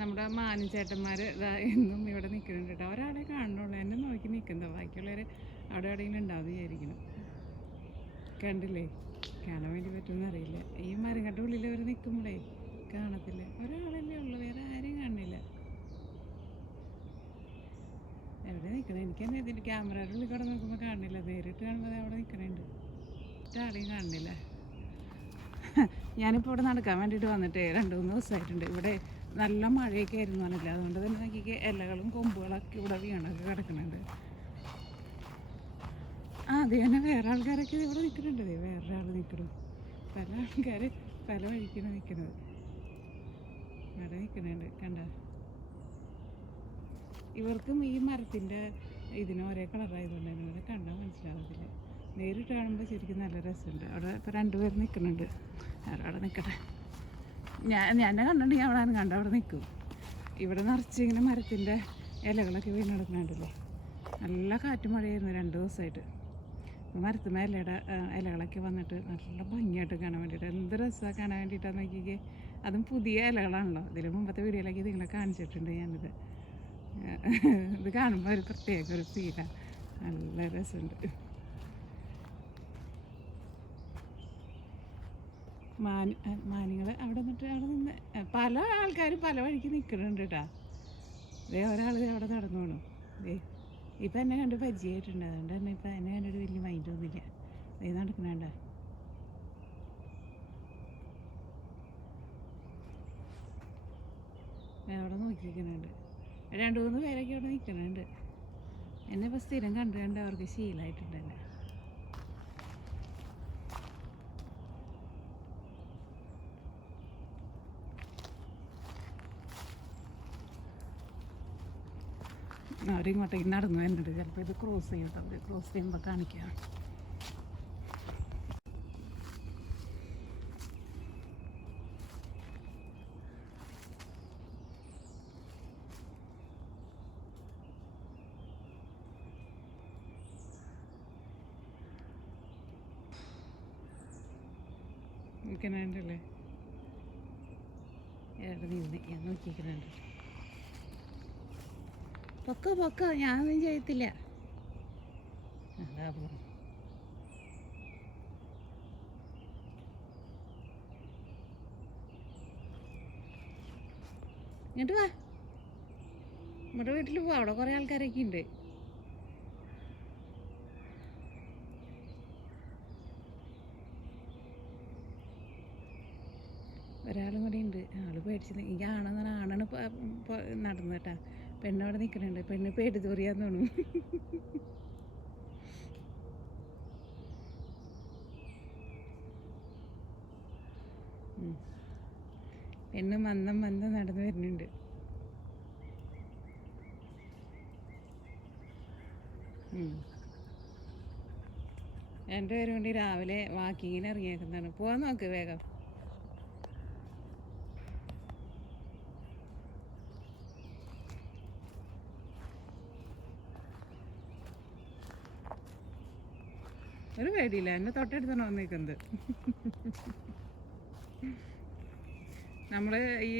നമ്മുടെ മാനുചേട്ടന്മാർ ഇതാ എന്നും ഇവിടെ നിൽക്കുന്നുണ്ട് കേട്ടോ. ഒരാളെ കാണുന്നുള്ളൂ, എന്നെ നോക്കി നിൽക്കുന്നത്. ബാക്കിയുള്ളവർ അവിടെ എവിടെയെങ്കിലും ഉണ്ടാവും വിചാരിക്കണം. കണ്ടില്ലേ, കാണാൻ വേണ്ടി പറ്റുമെന്ന് അറിയില്ല. ഈ മരങ്ങളുടെ ഉള്ളിൽ അവർ നിൽക്കുമ്പോഴേ കാണത്തില്ല. ഒരാളല്ലേ ഉള്ളൂ, വേറെ ആരെയും കാണില്ല. എവിടെ നിൽക്കണം എനിക്ക് തന്നെ ഇതിൻ്റെ ക്യാമറയുടെ ഉള്ളിൽ കൂടെ നോക്കുമ്പോൾ കാണില്ല. നേരിട്ട് കാണുമ്പോൾ അവിടെ നിൽക്കണുണ്ട്. ഒരാളെയും കാണുന്നില്ല. ഞാനിപ്പോൾ ഇവിടെ നടക്കാൻ വേണ്ടിയിട്ട് വന്നിട്ട് 2-3 ദിവസമായിട്ടുണ്ട്. ഇവിടെ നല്ല മഴയൊക്കെ ആയിരുന്നു പറഞ്ഞില്ല. അതുകൊണ്ട് തന്നെ നോക്കിക്ക് ഇലകളും കൊമ്പുകളൊക്കെ ഇവിടെ വീണൊക്കെ കിടക്കുന്നുണ്ട്. അത് തന്നെ വേറെ ആൾക്കാരൊക്കെ ഇവിടെ നിൽക്കുന്നുണ്ട്. വേറൊരാൾ നിൽക്കണം. പല ആൾക്കാർ പല വഴിക്കാണ് നിൽക്കുന്നത്. ഇവിടെ നിൽക്കുന്നുണ്ട് കണ്ട. ഇവർക്കും ഈ മരത്തിൻ്റെ ഇതിന് ഒരേ കളറായതുകൊണ്ട് തന്നെ ഇവിടെ കണ്ടാൽ മനസ്സിലാവത്തില്ല. നേരിട്ട് കാണുമ്പോൾ ശരിക്കും നല്ല രസമുണ്ട്. അവിടെ ഇപ്പോൾ 2 പേര് നിൽക്കുന്നുണ്ട്. അവിടെ നിൽക്കട്ടെ. എന്നെ കണ്ടിട്ടുണ്ടെങ്കിൽ അവിടെ കണ്ട അവിടെ നിൽക്കും. ഇവിടെ നിറച്ച് ഇങ്ങനെ മരത്തിൻ്റെ ഇലകളൊക്കെ വീണ് കിടക്കുന്നുണ്ടല്ലേ. നല്ല കാറ്റും മഴയായിരുന്നു 2 ദിവസമായിട്ട്. അപ്പോൾ മരത്തുമ്മ ഇലകളൊക്കെ വന്നിട്ട് നല്ല ഭംഗിയായിട്ട് കാണാൻ വേണ്ടിയിട്ട് എന്ത് രസമാണ് കാണാൻ വേണ്ടിയിട്ടാണ് നോക്കിക്കേ. അതും പുതിയ ഇലകളാണല്ലോ. ഇതിന് മുമ്പത്തെ വീഡിയോയിലേക്ക് നിങ്ങളെ കാണിച്ചിട്ടുണ്ട് ഞാനിത്. ഇത് കാണുമ്പോൾ ഒരു പ്രത്യേക ഒരു ഫീലാണ്. നല്ല രസമുണ്ട്. മാനുകൾ അവിടെ നിന്നിട്ട് അവിടെ നിന്ന് പല ആൾക്കാരും പല വഴിക്ക് നിൽക്കുന്നുണ്ട് കേട്ടോ. ഒരാൾ അവിടെ നടന്നു പോകണു. ഇപ്പം എന്നെ കണ്ട് പരിചയമായിട്ടുണ്ട്. അതുകൊണ്ട് തന്നെ ഇപ്പം എന്നെ കണ്ടിട്ട് വലിയ മൈൻഡൊന്നുമില്ല. നടക്കണേണ്ട. അവിടെ നോക്കിയിരിക്കുന്നുണ്ട്. 2-3 പേരൊക്കെ അവിടെ നിൽക്കുന്നുണ്ട്. എന്നെ ഇപ്പോൾ സ്ഥിരം കണ്ട് അവർക്ക് ശീലമായിട്ടുണ്ട് തന്നെ. അവരിങ്ങോട്ടേക്ക് നടന്നു വരുന്നുണ്ട്. ചിലപ്പോൾ ഇത് ക്രോസ് ചെയ്യട്ടോ. അവർ ക്രോസ് ചെയ്യുമ്പോൾ കാണിക്കാം. നിൽക്കുന്നുണ്ടല്ലേ. ഞാൻ നോക്കിക്കുന്നുണ്ട്. പൊക്ക ഞാനൊന്നും ചെയ്യത്തില്ല. അതാ പോകും. ഇങ്ങോട്ട് വാ, നമ്മുടെ വീട്ടിൽ പോവാം. അവിടെ കുറേ ആൾക്കാരൊക്കെ ഉണ്ട്. ഒരാളും കൂടെ ഉണ്ട്. ആൾ പേടിച്ചത് എനിക്ക് ആണെന്ന് പറഞ്ഞാൽ ആണാണ് നടന്നു കേട്ടാ. പെണ്ണവിടെ നിൽക്കുന്നുണ്ട്. പെണ്ണ് പേടി തോറിയാന്ന് തോന്നുന്നു. പെണ്ണ് മന്ദം നടന്നു വരുന്നുണ്ട്. രണ്ടുപേരും കൊണ്ട് രാവിലെ വാക്കിങ്ങിന് ഇറങ്ങിയേക്കുന്നതാണ്. പോവാൻ നോക്ക് വേഗം. ഒരു പേടിയില്ല. എന്നെ തൊട്ടടുത്താണ് വന്നിരിക്കുന്നത്. നമ്മൾ ഈ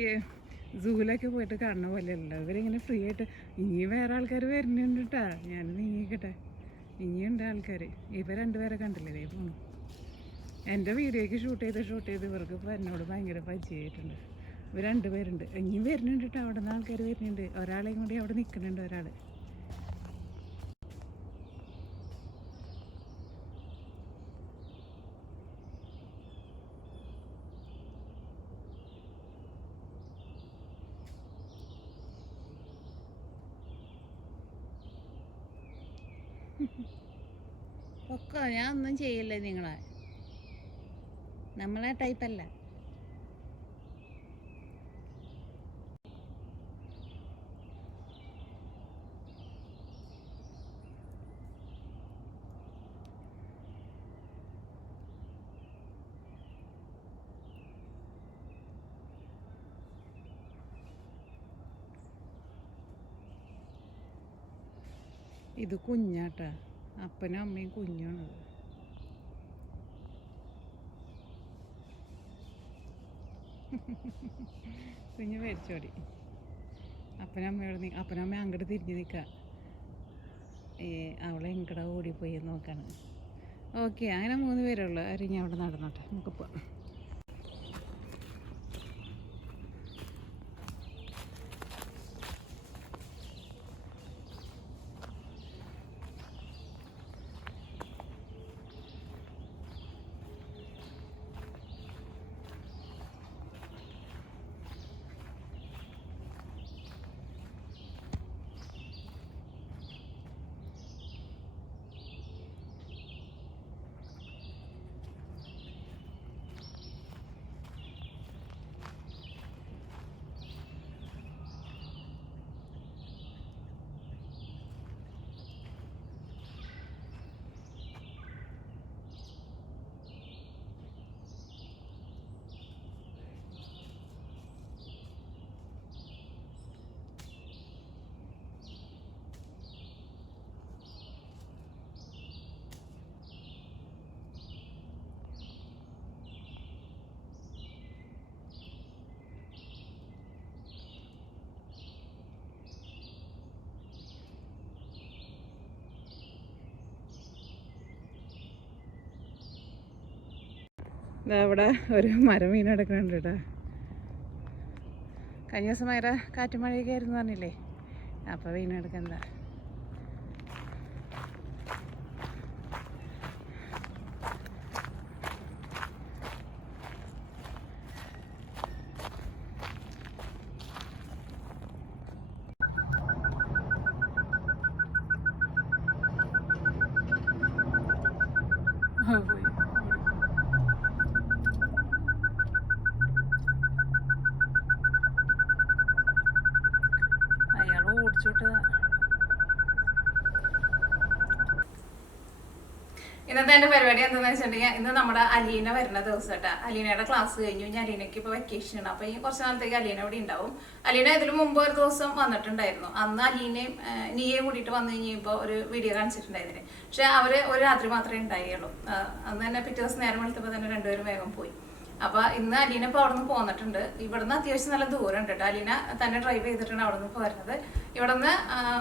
സൂവിലൊക്കെ പോയിട്ട് കാണുന്ന പോലെയല്ല. ഇവരിങ്ങനെ ഫ്രീ ആയിട്ട്. ഇനിയും വേറെ ആൾക്കാർ വരുന്നുണ്ട് കേട്ടാ. ഞാൻ നീങ്ങിക്കട്ടെ. ഇനിയുണ്ട് ആൾക്കാർ. ഇവർ 2 പേരെ കണ്ടില്ലേ പോണു. എൻ്റെ വീഡിയോയ്ക്ക് ഷൂട്ട് ചെയ്ത് ഇവർക്ക് ഇപ്പോൾ എന്നോട് ഭയങ്കര പരിചയമായിട്ടുണ്ട്. ഇവർ 2 പേരുണ്ട്. ഇനിയും വരുന്നുണ്ട് കേട്ടോ. അവിടെ നിന്ന് ആൾക്കാർ വരുന്നുണ്ട്. ഒരാളെയും കൂടി അവിടെ നിൽക്കുന്നുണ്ട്. ഒരാൾ ഒക്കെ ഞാൻ ഒന്നും ചെയ്യില്ല. നമ്മളെ ടൈപ്പല്ല. ഇത് കുഞ്ഞാട്ടാ. അപ്പനും അമ്മയും കുഞ്ഞാണത്. കുഞ്ഞ് പേടിച്ചോടി. അപ്പനമ്മ അങ്ങോട്ട് തിരിഞ്ഞ് നിൽക്കുക. അവളെ ഇങ്ങടെ ഓടിപ്പോയി നോക്കാണ്. ഓക്കെ, അങ്ങനെ 3 പേരുള്ളൂ. അരിഞ്ഞ അവിടെ നടന്നോട്ടെ, നമുക്ക് പോവാം. അവിടെ ഒരു മരം വീണ് കിടക്കുന്നുണ്ട് കേട്ടോ. കഴിഞ്ഞ ദിവസം ഭയങ്കര കാറ്റും മഴയൊക്കെ ആയിരുന്നു പറഞ്ഞില്ലേ, അപ്പോൾ വീണ് കിടക്കുന്നതാ. അയാൾ ഓടിച്ചോട്ട്. ഇന്നത്തെ എൻ്റെ പരിപാടി എന്താണെന്ന് വെച്ചിട്ടുണ്ടെങ്കിൽ, ഇന്ന് നമ്മുടെ അലീന വരുന്ന ദിവസം കേട്ടോ. അലീനയുടെ ക്ലാസ് കഴിഞ്ഞു. ഞാൻ അലീനയ്ക്ക് ഇപ്പോൾ വെക്കേഷനാണ്. അപ്പോൾ ഈ കുറച്ച് നാളത്തേക്ക് അലീന ഇവിടെ ഉണ്ടാവും. അലീന ഇതിന് മുമ്പ് ഒരു ദിവസം വന്നിട്ടുണ്ടായിരുന്നു. അന്ന് അലീനയും നീയെ കൂടിയിട്ട് വന്നു കഴിഞ്ഞപ്പോൾ ഒരു വീഡിയോ കാണിച്ചിട്ടുണ്ടായിരുന്നു. പക്ഷെ അവർ ഒരു രാത്രി മാത്രമേ ഉണ്ടായുള്ളൂ. അന്ന് തന്നെ പിറ്റേ ദിവസം നേരം വെളുത്തപ്പോൾ തന്നെ രണ്ടുപേരും വേഗം പോയി. അപ്പോൾ ഇന്ന് അലീന ഇപ്പോൾ അവിടെ നിന്ന് പോന്നിട്ടുണ്ട്. ഇവിടുന്ന് അത്യാവശ്യം നല്ല ദൂരം ഉണ്ട് കേട്ടോ. അലീന തന്നെ ഡ്രൈവ് ചെയ്തിട്ടാണ് അവിടെ നിന്ന് പോരുന്നത്. ഇവിടെ നിന്ന്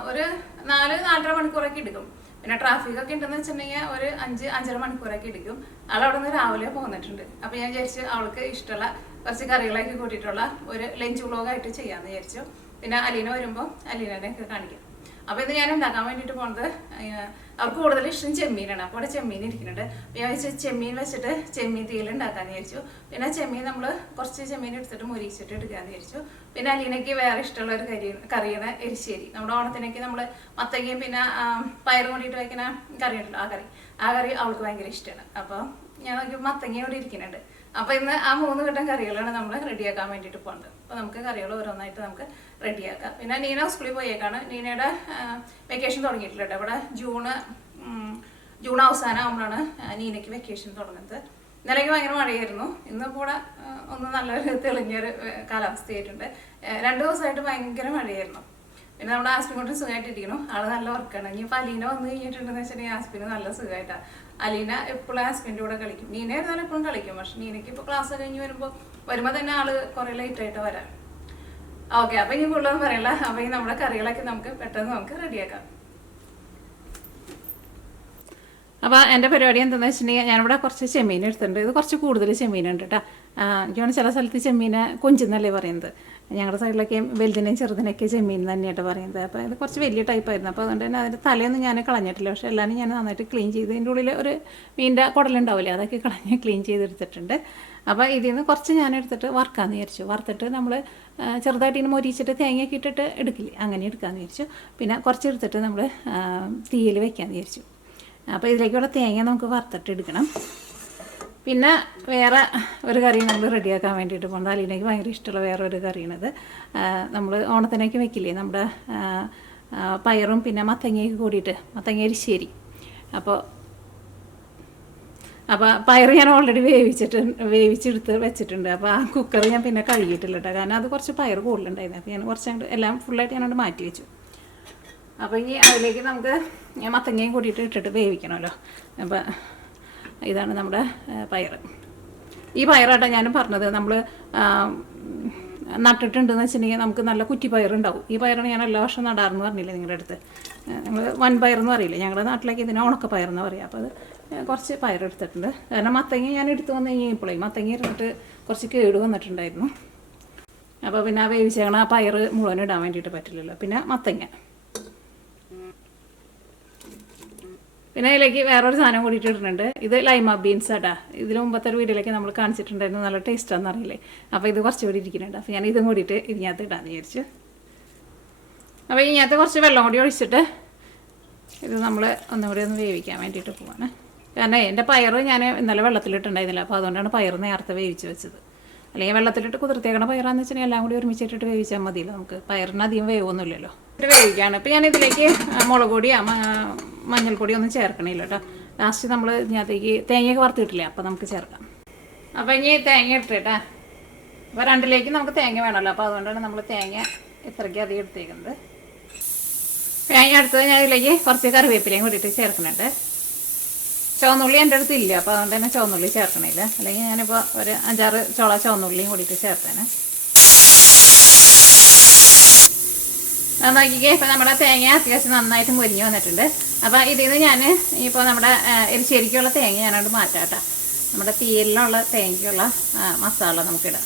ഒരു 4-4.5 മണിക്കൂറൊക്കെ എടുക്കും. പിന്നെ ട്രാഫിക്കൊക്കെ ഉണ്ടെന്ന് വെച്ചിട്ടുണ്ടെങ്കിൽ ഒരു 5-5.5 മണിക്കൂറൊക്കെ എടുക്കും. ആളവിടെ നിന്ന് രാവിലെ പോന്നിട്ടുണ്ട്. അപ്പോൾ ഞാൻ വിചാരിച്ചു അവൾക്ക് ഇഷ്ടമുള്ള കുറച്ച് കറികളൊക്കെ കൂട്ടിയിട്ടുള്ള ഒരു ലഞ്ച് വ്ളോഗായിട്ട് ചെയ്യാമെന്ന് വിചാരിച്ചു. പിന്നെ അലീന വരുമ്പോൾ അലീനനെയൊക്കെ കാണിക്കാം. അപ്പോൾ ഇത് ഞാൻ ഉണ്ടാക്കാൻ വേണ്ടിയിട്ട് പോകുന്നത്, അവർക്ക് കൂടുതൽ ഇഷ്ടം ചെമ്മീനാണ്. അപ്പോൾ അവിടെ ചെമ്മീൻ ഇരിക്കുന്നുണ്ട്. ഞാൻ വെച്ച് ചെമ്മീൻ വെച്ചിട്ട് ചെമ്മീൻ തീയൽ ഉണ്ടാക്കാമെന്ന് വിചാരിച്ചു. പിന്നെ ചെമ്മീൻ നമ്മൾ കുറച്ച് ചെമ്മീൻ എടുത്തിട്ട് മുരിച്ചിട്ട് എടുക്കാമെന്ന് വിചാരിച്ചു. പിന്നെ അലീനയ്ക്ക് വേറെ ഇഷ്ടമുള്ള ഒരു കറിയാണ് എരിശ്ശേരി. നമ്മുടെ ഓണത്തിനൊക്കെ നമ്മൾ മത്തങ്ങയും പിന്നെ പയറും കൂടിയിട്ട് വയ്ക്കുന്ന കറി ഉണ്ടല്ലോ, ആ കറി അവൾക്ക് ഭയങ്കര ഇഷ്ടമാണ്. അപ്പോൾ ഞാൻ മത്തങ്ങയും കൂടി ഇരിക്കുന്നുണ്ട്. അപ്പോൾ ഇന്ന് ആ 3 ഘട്ടം കറികളാണ് നമ്മൾ റെഡിയാക്കാൻ വേണ്ടിയിട്ട് പോകുന്നത്. അപ്പോൾ നമുക്ക് കറികൾ ഓരോന്നായിട്ട് നമുക്ക് റെഡിയാക്കാം. പിന്നെ നീന സ്കൂളിൽ പോയേക്കാണ്. നീനയുടെ വെക്കേഷൻ തുടങ്ങിയിട്ടില്ല കേട്ടോ. ഇവിടെ ജൂൺ അവസാനം ആകുമ്പോഴാണ് നീനയ്ക്ക് വെക്കേഷൻ തുടങ്ങുന്നത്. ഇന്നലേക്ക് ഭയങ്കര മഴയായിരുന്നു. ഇന്നിപ്പോൾ ഇവിടെ ഒന്ന് നല്ലൊരു തെളിഞ്ഞൊരു കാലാവസ്ഥയായിട്ടുണ്ട്. 2 ദിവസമായിട്ട് ഭയങ്കര മഴയായിരുന്നു. പിന്നെ നമ്മുടെ ആസ്പിൻ കൊണ്ട് സുഖമായിട്ടിരിക്കുന്നു. ആള് നല്ല വർക്കാണ്. ഇനിയിപ്പോൾ അലീന വന്നു കഴിഞ്ഞിട്ടുണ്ടെന്ന് വെച്ചിട്ടുണ്ടെങ്കിൽ ആസ്പിന് നല്ല സുഖമായിട്ടാണ്. അലീന എപ്പോഴും ആസ്പിൻ്റെ കൂടെ കളിക്കും. നീന ആയിരുന്നാലും എപ്പോഴും കളിക്കും. പക്ഷെ നീനയ്ക്ക് ഇപ്പോൾ ക്ലാസ് കഴിഞ്ഞ് വരുമ്പോൾ തന്നെ ആള് കുറേ ലേറ്റായിട്ട് വരാം. ഓക്കെ, അപ്പോൾ ഇനി കൂടുതലൊന്നും പറയല്ല. അപ്പോൾ ഈ നമ്മുടെ കറികളൊക്കെ പെട്ടെന്ന് റെഡിയാക്കാം. അപ്പോൾ എൻ്റെ പരിപാടി എന്താണെന്ന് വെച്ചിട്ടുണ്ടെങ്കിൽ, ഞാനിവിടെ കുറച്ച് ചെമ്മീൻ എടുത്തിട്ടുണ്ട്. ഇത് കുറച്ച് കൂടുതൽ ചെമ്മീനുണ്ട് കേട്ടോ. എനിക്കാണ് ചില സ്ഥലത്ത് ചെമ്മീനെ കൊഞ്ചെന്നല്ലേ പറയുന്നത്. ഞങ്ങളുടെ സൈഡിലൊക്കെ വലുതിനെയും ചെറുതിനൊക്കെ ചെമ്മീൻ തന്നെയായിട്ട് പറയുന്നത്. അപ്പോൾ ഇത് കുറച്ച് വലിയ ടൈപ്പായിരുന്നു. അപ്പോൾ അതുകൊണ്ട് തന്നെ അതിൻ്റെ തലയൊന്നും ഞാൻ കളഞ്ഞിട്ടില്ല. പക്ഷേ എല്ലാവരും ഞാൻ നന്നായിട്ട് ക്ലീൻ ചെയ്ത്, ഇതിൻ്റെ ഉള്ളിൽ ഒരു മീനിൻ്റെ കുടലുണ്ടാവില്ലേ, അതൊക്കെ കളഞ്ഞ് ക്ലീൻ ചെയ്തെടുത്തിട്ടുണ്ട്. അപ്പോൾ ഇതിൽ നിന്ന് കുറച്ച് ഞാൻ എടുത്തിട്ട് വറുക്കാമെന്ന് വിചാരിച്ചു. വറുത്തിട്ട് നമ്മൾ ചെറുതായിട്ട് ഇങ്ങനെ മൊരിച്ചിട്ട് തേങ്ങയൊക്കെ ഇട്ടിട്ട് എടുക്കില്ലേ, അങ്ങനെ എടുക്കാമെന്ന് വിചാരിച്ചു. പിന്നെ കുറച്ച് എടുത്തിട്ട് നമ്മൾ തീയിൽ വെക്കാമെന്ന് വിചാരിച്ചു. അപ്പോൾ ഇതിലേക്കുള്ള തേങ്ങ നമുക്ക് വറുത്തിട്ട് എടുക്കണം. പിന്നെ വേറെ ഒരു കറി നമ്മൾ റെഡിയാക്കാൻ വേണ്ടിയിട്ട് പോകുന്നത്, അലീനയ്ക്ക് ഭയങ്കര ഇഷ്ടമുള്ള വേറെ ഒരു കറിയാണിത്. നമ്മൾ ഓണത്തിനൊക്കെ വെക്കില്ലേ, നമ്മുടെ പയറും പിന്നെ മത്തങ്ങയൊക്കെ കൂടിയിട്ട് മത്തങ്ങ എരിശ്ശേരി. അപ്പോൾ പയർ ഞാൻ ഓൾറെഡി വേവിച്ചെടുത്ത് വെച്ചിട്ടുണ്ട്. അപ്പോൾ ആ കുക്കർ ഞാൻ പിന്നെ കഴുകിയിട്ടില്ല കേട്ടോ. കാരണം അത് കുറച്ച് പയർ കൂടുതലുണ്ടായിരുന്നു. അപ്പോൾ ഞാൻ കുറച്ച് എല്ലാം ഫുള്ളായിട്ട് ഞാനോട് മാറ്റി വെച്ചു. അപ്പോൾ ഇനി അതിലേക്ക് നമുക്ക് മത്തങ്ങയും കൂടിയിട്ട് ഇട്ടിട്ട് വേവിക്കണമല്ലോ. അപ്പോൾ ഇതാണ് നമ്മുടെ പയർ. ഈ പയറാട്ടോ ഞാൻ പറഞ്ഞത്, നമ്മൾ നട്ടിട്ടുണ്ടെന്ന് വെച്ചിട്ടുണ്ടെങ്കിൽ നമുക്ക് നല്ല കുറ്റിപ്പയറുണ്ടാവും. ഈ പയറാണ് ഞാൻ എല്ലാ വർഷവും നടാറെന്ന് പറഞ്ഞില്ലേ നിങ്ങളുടെ അടുത്ത്. നിങ്ങൾ വൻപയറെന്ന് പറയില്ലേ, ഞങ്ങളുടെ നാട്ടിലേക്ക് ഇതിനെ ഉണക്കപ്പയറെന്ന് പറയാം. അപ്പോൾ അത് കുറച്ച് പയറെടുത്തിട്ടുണ്ട്. കാരണം മത്തങ്ങ ഞാൻ എടുത്ത് വന്ന് കഴിഞ്ഞപ്പോഴേ മത്തങ്ങ ഇരുന്നിട്ട് കുറച്ച് കേട് വന്നിട്ടുണ്ടായിരുന്നു. അപ്പോൾ പിന്നെ ആ വേവിച്ചേക്കണ ആ പയർ മുഴുവൻ ഇടാൻ വേണ്ടിയിട്ട് പറ്റില്ലല്ലോ. പിന്നെ മത്തങ്ങ, പിന്നെ അതിലേക്ക് വേറൊരു സാധനം കൂടിയിട്ട് ഇടുന്നുണ്ട്. ഇത് ലൈമ ബീൻസ് ആട്ടാ. ഇതിന് മുമ്പത്തെ ഒരു വീഡിയോയിലേക്ക് നമ്മൾ കാണിച്ചിട്ടുണ്ടായിരുന്നു, നല്ല ടേസ്റ്റാണെന്ന് അറിയില്ലേ. അപ്പോൾ ഇത് കുറച്ച് കൂടി ഇരിക്കുന്നുണ്ട്. അപ്പോൾ ഞാൻ ഇതും കൂടിയിട്ട് ഇതിനകത്ത് ഇടാമെന്ന് വിചാരിച്ചു. അപ്പോൾ ഇതിനകത്ത് കുറച്ച് വെള്ളം കൂടി ഒഴിച്ചിട്ട് ഇത് നമ്മൾ ഒന്നുകൂടി ഒന്ന് വേവിക്കാൻ വേണ്ടിയിട്ട് പോവാണ്. കാരണം എൻ്റെ പയർ ഞാൻ ഇന്നലെ വെള്ളത്തിലിട്ടുണ്ടായിരുന്നില്ല. അപ്പോൾ അതുകൊണ്ടാണ് പയർ നേരത്തെ വേവിച്ച് വെച്ചത്. അല്ലെങ്കിൽ വെള്ളത്തിലിട്ട് കുതിർത്തേക്കണ പയറാന്ന് വെച്ചാൽ എല്ലാം കൂടി ഒരുമിച്ചിട്ടിട്ട് വേവിച്ചാൽ മതിയല്ലോ. നമുക്ക് പയറിന് അധികം വേവൊന്നുമില്ലല്ലോ. ഇട്ട് വേവിക്കുകയാണ്. ഇപ്പോൾ ഞാൻ ഇതിലേക്ക് മുളക് പൊടി മഞ്ഞൾപ്പൊടി ഒന്നും ചേർക്കണില്ല കേട്ടോ. ലാസ്റ്റ് നമ്മൾ ഇതിനകത്തേക്ക് തേങ്ങയൊക്കെ വറുത്തിട്ടില്ലേ, അപ്പോൾ നമുക്ക് ചേർക്കാം. അപ്പോൾ ഇനി തേങ്ങ ഇട്ടിട്ടാ. അപ്പോൾ രണ്ടിലേക്ക് നമുക്ക് തേങ്ങ വേണമല്ലോ. അപ്പോൾ അതുകൊണ്ടാണ് നമ്മൾ തേങ്ങ ഇത്രയ്ക്ക് അധികം എടുത്തേക്കുന്നത്. തേങ്ങ എടുത്തത് ഞാൻ ഇതിലേക്ക് കുറച്ച് കറിവേപ്പിലയും കൂടിയിട്ട് ചേർക്കുന്നുണ്ട്. ചുവന്നുള്ളി എൻ്റെ അടുത്ത് ഇല്ല, അപ്പോൾ അതുകൊണ്ട് തന്നെ ചുവന്നുള്ളി ചേർക്കണില്ല. അല്ലെങ്കിൽ ഞാനിപ്പോൾ ഒരു 5-6 ചോള ചുവന്നുള്ളിയും കൂടിയിട്ട് ചേർത്തേനെ. നോക്കിക്കേ, ഇപ്പോൾ നമ്മുടെ തേങ്ങ അത്യാവശ്യം നന്നായിട്ട് മുരിഞ്ഞ് വന്നിട്ടുണ്ട്. അപ്പോൾ ഇതിൽ നിന്ന് ഞാൻ ഇപ്പോൾ നമ്മുടെ എരിശ്ശേരിക്കുള്ള തേങ്ങ ഞാനോട് മാറ്റാം കേട്ടോ. നമ്മുടെ തീയലിനുള്ള തേങ്ങയ്ക്കുള്ള മസാല നമുക്കിടാം.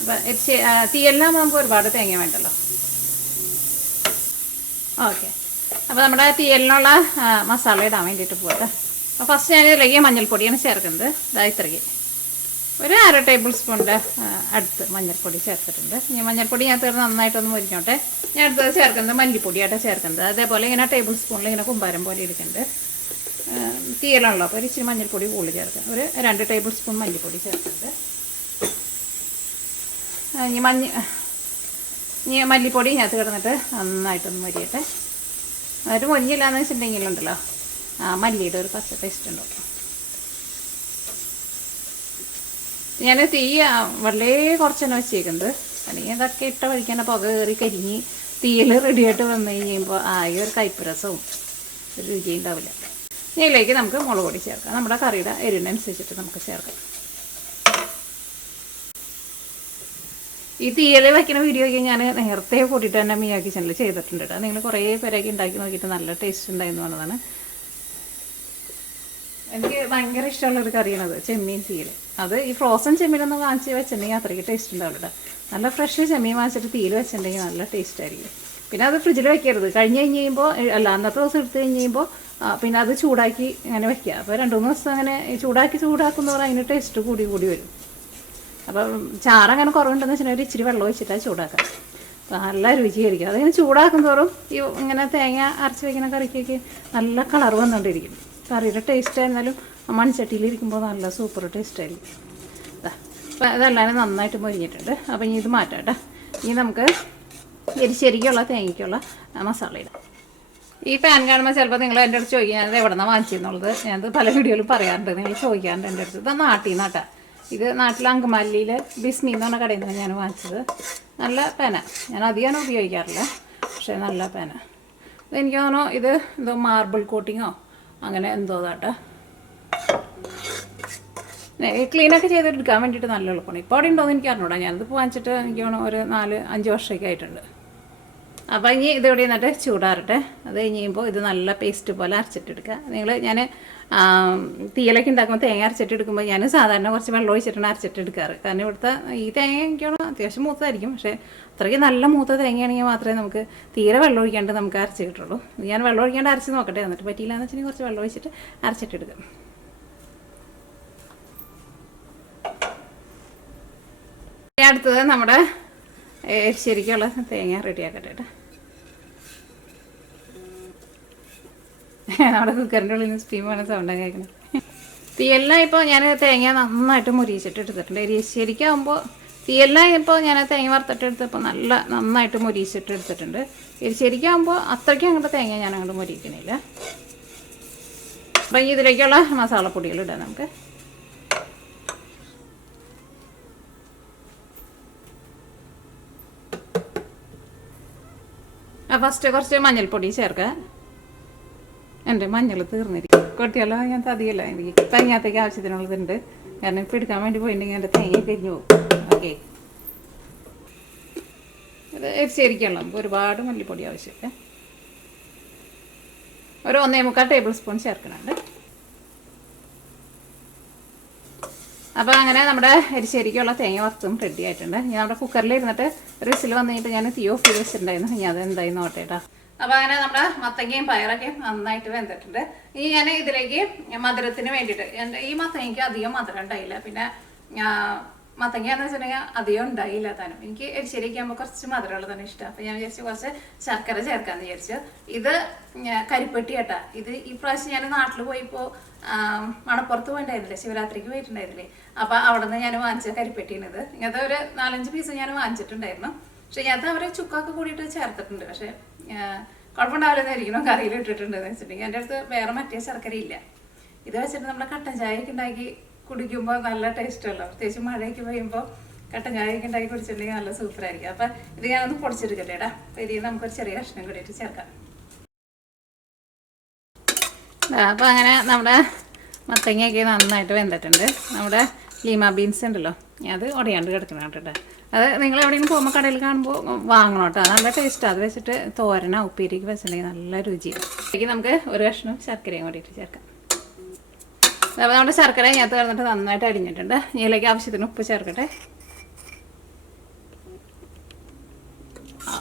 അപ്പോൾ തീയലിനാകുമ്പോൾ നമുക്ക് ഒരുപാട് തേങ്ങ വേണ്ടല്ലോ. ഓക്കെ, അപ്പോൾ നമ്മുടെ തീയലിനുള്ള മസാല ഇടാൻ വേണ്ടിയിട്ട് പോകട്ടെ. അപ്പോൾ ഫസ്റ്റ് ഞാൻ ഇതിലേക്ക് മഞ്ഞൾപ്പൊടിയാണ് ചേർക്കുന്നത്. ഇതാ ഇത്രയ്ക്ക് ഒരു 1/2 ടേബിൾ സ്പൂണിൻ്റെ അടുത്ത് മഞ്ഞൾപ്പൊടി ചേർത്തിട്ടുണ്ട്. ഇനി മഞ്ഞൾപ്പൊടി ഞാൻ തീർന്ന് നന്നായിട്ടൊന്ന് മുരിഞ്ഞോട്ടെ. ഞാൻ അടുത്തത് ചേർക്കുന്നത് മല്ലിപ്പൊടിയായിട്ട് ചേർക്കുന്നത്. അതേപോലെ ഇങ്ങനെ ടേബിൾ സ്പൂണിൽ ഇങ്ങനെ കുമ്പാരം പോലെ എടുക്കുന്നുണ്ട്. തീയലാണല്ലോ, അപ്പോൾ ഒരു ഇച്ചിരി മഞ്ഞൾപ്പൊടി കൂടുതൽ ചേർക്കാം. ഒരു 2 ടേബിൾ സ്പൂൺ മല്ലിപ്പൊടി ചേർക്കുന്നുണ്ട്. ഇനി മല്ലിപ്പൊടി ഇതിനകത്ത് കിടന്നിട്ട് നന്നായിട്ടൊന്ന് മുരിയട്ടെ. എന്നിട്ട് മൊഞ്ഞില്ലാന്ന് വെച്ചിട്ടുണ്ടെങ്കിലുണ്ടല്ലോ മല്ലിയുടെ ഒരു പച്ച ടേസ്റ്റ് ഉണ്ടാവും. ഞാൻ തീ വളരെ കുറച്ച് തന്നെ വെച്ചേക്കുന്നത്. അല്ലെങ്കിൽ ഇതൊക്കെ ഇട്ട വഴിക്കാൻ പുക കയറി കരിഞ്ഞ് തീയിൽ റെഡിയായിട്ട് വന്നു കഴിയുമ്പോൾ ആകെ ഒരു കയ്പ്പ് രസവും ഒരു രുചി ഉണ്ടാവില്ല. ഇതിലേക്ക് നമുക്ക് മുളക് പൊടി ചേർക്കാം. നമ്മുടെ കറിയുടെ എരിവിനനുസരിച്ചിട്ട് നമുക്ക് ചേർക്കാം. ഈ തീയൽ വയ്ക്കുന്ന വീഡിയോ ഒക്കെ ഞാൻ നേരത്തെ കൂട്ടിയിട്ട് തന്നെ മിയ കിച്ചണിൽ ചെയ്തിട്ടുണ്ട് കേട്ടോ. നിങ്ങൾ കുറേ പേരൊക്കെ ഉണ്ടാക്കി നോക്കിയിട്ട് നല്ല ടേസ്റ്റ് ഉണ്ടായിരുന്നു എന്നതാണ്. എനിക്ക് ഭയങ്കര ഇഷ്ടമുള്ളൊരു കറിയാണത് ചെമ്മീൻ തീയൽ. അത് ഈ ഫ്രോസൺ ചെമ്മീനൊന്നും വാങ്ങിച്ച് വെച്ചിട്ടുണ്ടെങ്കിൽ അത്രയ്ക്ക് ടേസ്റ്റ് ഉണ്ടാവില്ല. നല്ല ഫ്രഷ് ചെമ്മീൻ വാങ്ങിച്ചിട്ട് തീയൽ വെച്ചിട്ടുണ്ടെങ്കിൽ നല്ല ടേസ്റ്റ് ആയിരിക്കും. പിന്നെ അത് ഫ്രിഡ്ജിൽ വെക്കരുത്. കഴിഞ്ഞ് കഴിയുമ്പോൾ അന്നത്തെ ദിവസം എടുത്ത് കഴിഞ്ഞ് കഴിയുമ്പോൾ പിന്നെ അത് ചൂടാക്കി അങ്ങനെ വെക്കുക. അപ്പോൾ 2-3 ദിവസം അങ്ങനെ ചൂടാക്കുന്നവർ അതിന് ടേസ്റ്റ് കൂടി വരും. അപ്പം ചാറങ്ങനെ കുറവുണ്ടെന്ന് വെച്ചിട്ടുണ്ടെങ്കിൽ ഇച്ചിരി വെള്ളം ഒഴിച്ചിട്ടാണ് ചൂടാക്കാം. അപ്പോൾ നല്ല രുചിയായിരിക്കും. അതിങ്ങനെ ചൂടാക്കും തോറും ഈ ഇങ്ങനെ തേങ്ങ അരച്ച് വയ്ക്കുന്ന കറിക്കൊക്കെ നല്ല കളർ വന്നുകൊണ്ടിരിക്കും. കറിയുടെ ടേസ്റ്റ് ആയിരുന്നാലും മൺചട്ടിയിലിരിക്കുമ്പോൾ നല്ല സൂപ്പർ ടേസ്റ്റ് ആയിരിക്കും. അപ്പോൾ അതെല്ലാവരും നന്നായിട്ട് മൊരിഞ്ഞിട്ടുണ്ട്. അപ്പോൾ ഇനി ഇത് മാറ്റാം കേട്ടോ. ഇനി നമുക്ക് എരിശ്ശേരിക്കുള്ള തേങ്ങയ്ക്കുള്ള മസാല ഇടാം. ഈ പാൻ കാണുമ്പോൾ ചിലപ്പോൾ നിങ്ങൾ എൻ്റെ അടുത്ത് ചോദിക്കുക ഞാനത് എവിടെ നിന്നാണ് വാങ്ങിച്ചെന്നുള്ളത്. ഞാനത് പല വീഡിയോയിലും പറയാറുണ്ട്. നിങ്ങൾ ചോദിക്കാറുണ്ട് എൻ്റെ അടുത്ത്. ഇത് നാട്ടിൽ നിന്നാട്ടാ. ഇത് നാട്ടിൽ അങ്കമാലിയിൽ ബിസ്മി എന്ന് പറഞ്ഞ കടയിൽ നിന്നാണ് ഞാൻ വാങ്ങിച്ചത്. നല്ല പേന. ഞാൻ അധികം ഉപയോഗിക്കാറില്ല, പക്ഷേ നല്ല പേന. ഇതെനിക്ക് തോന്നുന്നു ഇത് എന്തോ മാർബിൾ കോട്ടിങ്ങോ അങ്ങനെ എന്തോ കേട്ടോ. ക്ലീനൊക്കെ ചെയ്തെടുക്കാൻ വേണ്ടിയിട്ട് നല്ല എളുപ്പമാണ്. ഇപ്പോൾ അവിടെ ഉണ്ടോയെന്ന് എനിക്ക് അറിഞ്ഞൂടാ. ഞാനിതിപ്പോൾ വാങ്ങിച്ചിട്ട് എനിക്ക് തോന്നുന്നു ഒരു 4-5 വർഷമൊക്കെ ആയിട്ടുണ്ട്. അപ്പോൾ ഇനി ഇതിവിടെ നിന്നിട്ട് ചൂടാറട്ടെ. അത് കഴിഞ്ഞ് കഴിയുമ്പോൾ ഇത് നല്ല പേസ്റ്റ് പോലെ അരച്ചിട്ടെടുക്കുക. ഞാൻ തീയലൊക്കെ ഉണ്ടാക്കുമ്പോൾ തേങ്ങ അരച്ചിട്ടെടുക്കുമ്പോൾ ഞാൻ സാധാരണ കുറച്ച് വെള്ളം ഒഴിച്ചിട്ടാണ് അരച്ചിട്ടെടുക്കാറ്. കാരണം ഇവിടുത്തെ ഈ തേങ്ങ എനിക്കാണ് അത്യാവശ്യം മൂത്തതായിരിക്കും. പക്ഷേ അത്രയ്ക്ക് നല്ല മൂത്ത തേങ്ങയാണെങ്കിൽ മാത്രമേ നമുക്ക് തീരെ വെള്ളം ഒഴിക്കാണ്ട് നമുക്ക് അരച്ച് കിട്ടുള്ളൂ. ഞാൻ വെള്ളം ഒഴിക്കാണ്ട് അരച്ച് നോക്കട്ടെ. എന്നിട്ട് പറ്റിയില്ല എന്ന് വെച്ചിട്ടുണ്ടെങ്കിൽ കുറച്ച് വെള്ളം ഒഴിച്ചിട്ട് അരച്ചിട്ടെടുക്കാം. അടുത്തത് നമ്മുടെ ശരിക്കുള്ള തേങ്ങ റെഡിയാക്കട്ടെ. നമ്മുടെ കുക്കറിൻ്റെ ഉള്ളിൽ നിന്ന് സ്റ്റീം വേണം സൗണ്ട് കേൾക്കണം. തീയെല്ലാം ഇപ്പോൾ ഞാൻ തേങ്ങ നന്നായിട്ട് മുരിച്ചിട്ട് എടുത്തിട്ടുണ്ട്. എരിശ്ശേരിക്കാകുമ്പോൾ തീയെല്ലാം ഇപ്പോൾ ഞാൻ തേങ്ങ വറുത്തിട്ടെടുത്തപ്പോൾ നന്നായിട്ട് മുരിച്ചിട്ട് എടുത്തിട്ടുണ്ട്. എരിശ്ശേരിക്കാകുമ്പോൾ അത്രയ്ക്കും അങ്ങോട്ട് തേങ്ങ ഞാൻ അങ്ങോട്ട് മുരിക്കണില്ല. അപ്പം ഇതിലേക്കുള്ള മസാലപ്പൊടികൾ ഇടാം നമുക്ക്. ഫസ്റ്റ് കുറച്ച് മഞ്ഞൾപ്പൊടി ചേർക്കുക. എൻ്റെ മഞ്ഞൾ തീർന്നിരിക്കും. കൊട്ടിയല്ലോ ഞാൻ തതിയല്ല എനിക്ക്. ഇപ്പം അതിനകത്തേക്ക് ആവശ്യത്തിനുള്ളതുണ്ട്. കാരണം ഇപ്പം എടുക്കാൻ വേണ്ടി പോയിട്ടുണ്ടെങ്കിൽ എൻ്റെ തേങ്ങ കരിഞ്ഞു പോകും. ഓക്കെ, ഇത് എരിശ്ശേരിക്കുള്ള നമുക്ക് ഒരുപാട് മല്ലിപ്പൊടി ആവശ്യമില്ല. ഒരു 1.25 ടേബിൾ സ്പൂൺ ചേർക്കുന്നുണ്ട്. അപ്പോൾ അങ്ങനെ നമ്മുടെ എരിശ്ശേരിക്കുള്ള തേങ്ങ വറുത്തും റെഡി ആയിട്ടുണ്ട്. ഞാൻ നമ്മുടെ കുക്കറിൽ ഇരുന്നിട്ട് ഒരു വിസിൽ വന്നു കഴിഞ്ഞിട്ട് ഞാൻ തീ ഓഫ് ചെയ്ത് വെച്ചിട്ടുണ്ടായിരുന്നു. ഇനി അത് എന്തായി നോട്ടേട്ടാ. അപ്പോൾ അങ്ങനെ നമ്മുടെ മത്തങ്ങയും പയറൊക്കെ നന്നായിട്ട് വെന്തിട്ടുണ്ട്. ഇനി ഞാൻ ഇതിലേക്ക് മധുരത്തിന് വേണ്ടിയിട്ട്, ഈ മത്തങ്ങയ്ക്ക് അധികം മധുരം ഉണ്ടായില്ല. പിന്നെ മത്തങ്ങ എന്ന് വെച്ചിട്ടുണ്ടെങ്കിൽ അധികം ഉണ്ടായില്ല താനും. എനിക്ക് എരിശ്ശേരിക്ക് ആകുമ്പോൾ കുറച്ച് മധുരമുള്ളത് തന്നെ ഇഷ്ടം. അപ്പോൾ ഞാൻ വിചാരിച്ചു കുറച്ച് ശർക്കര ചേർക്കാമെന്ന് വിചാരിച്ചു. ഇത് കരിപ്പെട്ടി കേട്ടാ. ഇത് ഈ പ്രാവശ്യം ഞാൻ നാട്ടിൽ പോയിപ്പോൾ മണപ്പുറത്ത് പോയിട്ടുണ്ടായിരുന്നില്ലേ, ശിവരാത്രിക്ക് പോയിട്ടുണ്ടായിരുന്നില്ലേ. അപ്പോൾ അവിടെ നിന്ന് ഞാൻ വാങ്ങിച്ച കരിപ്പെട്ടിയാണിത്. ഇങ്ങനത്തെ ഒരു 4-5 പീസ് ഞാൻ വാങ്ങിച്ചിട്ടുണ്ടായിരുന്നു. പക്ഷെ ഇതിനകത്ത് അവർ ചുക്കൊക്കെ കൂടിയിട്ട് ചേർത്തിട്ടുണ്ട്. പക്ഷെ കുഴപ്പമുണ്ടാവില്ലെന്നായിരിക്കണം കറിയിൽ ഇട്ടിട്ടുണ്ടെന്ന് വെച്ചിട്ടുണ്ടെങ്കിൽ. എൻ്റെ അടുത്ത് വേറെ മറ്റേ ശർക്കര ഇല്ല. ഇത് വെച്ചിട്ട് നമ്മുടെ കട്ടൻ ചായയൊക്കെ ഉണ്ടാക്കി കുടിക്കുമ്പോൾ നല്ല ടേസ്റ്റല്ലോ. പ്രത്യേകിച്ച് മഴയൊക്കെ പെയ്യുമ്പോൾ കട്ടൻ ചായയൊക്കെ ഉണ്ടാക്കി കുടിച്ചിട്ടുണ്ടെങ്കിൽ നല്ല സൂപ്പറായിരിക്കും. അപ്പം ഇത് ഞാനൊന്ന് പൊടിച്ചെടുക്കട്ടെ ഇടാ. അപ്പോൾ ഇതിൽ നമുക്കൊരു ചെറിയ കഷ്ണം കൂടിയിട്ട് ചേർക്കാം. അപ്പോൾ അങ്ങനെ നമ്മുടെ മത്തങ്ങയൊക്കെ നന്നായിട്ട് വെന്തിട്ടുണ്ട്. നമ്മുടെ ലീമ ബീൻസ് ഉണ്ടല്ലോ, അത് ഉടയാണ്ട് കിടക്കണം കേട്ടോ. അത് നിങ്ങൾ എവിടെയെങ്കിലും പോകുമ്പോൾ കടയിൽ കാണുമ്പോൾ വാങ്ങണം കേട്ടോ. നല്ല ടേസ്റ്റാണ്. അത് വെച്ചിട്ട് തോരനോ ഉപ്പേരിക്ക് വെച്ചിട്ടുണ്ടെങ്കിൽ നല്ല രുചിയാണ്. അതിലേക്ക് നമുക്ക് ഒരു കഷ്ണം ശർക്കരയും കൂടിയിട്ട് ചേർക്കാം. അപ്പോൾ നമ്മുടെ ശർക്കര ഇതിനകത്ത് കിടന്നിട്ട് നന്നായിട്ട് അരിഞ്ഞിട്ടുണ്ട്. ഇതിലേക്ക് ആവശ്യത്തിന് ഉപ്പ് ചേർക്കട്ടെ.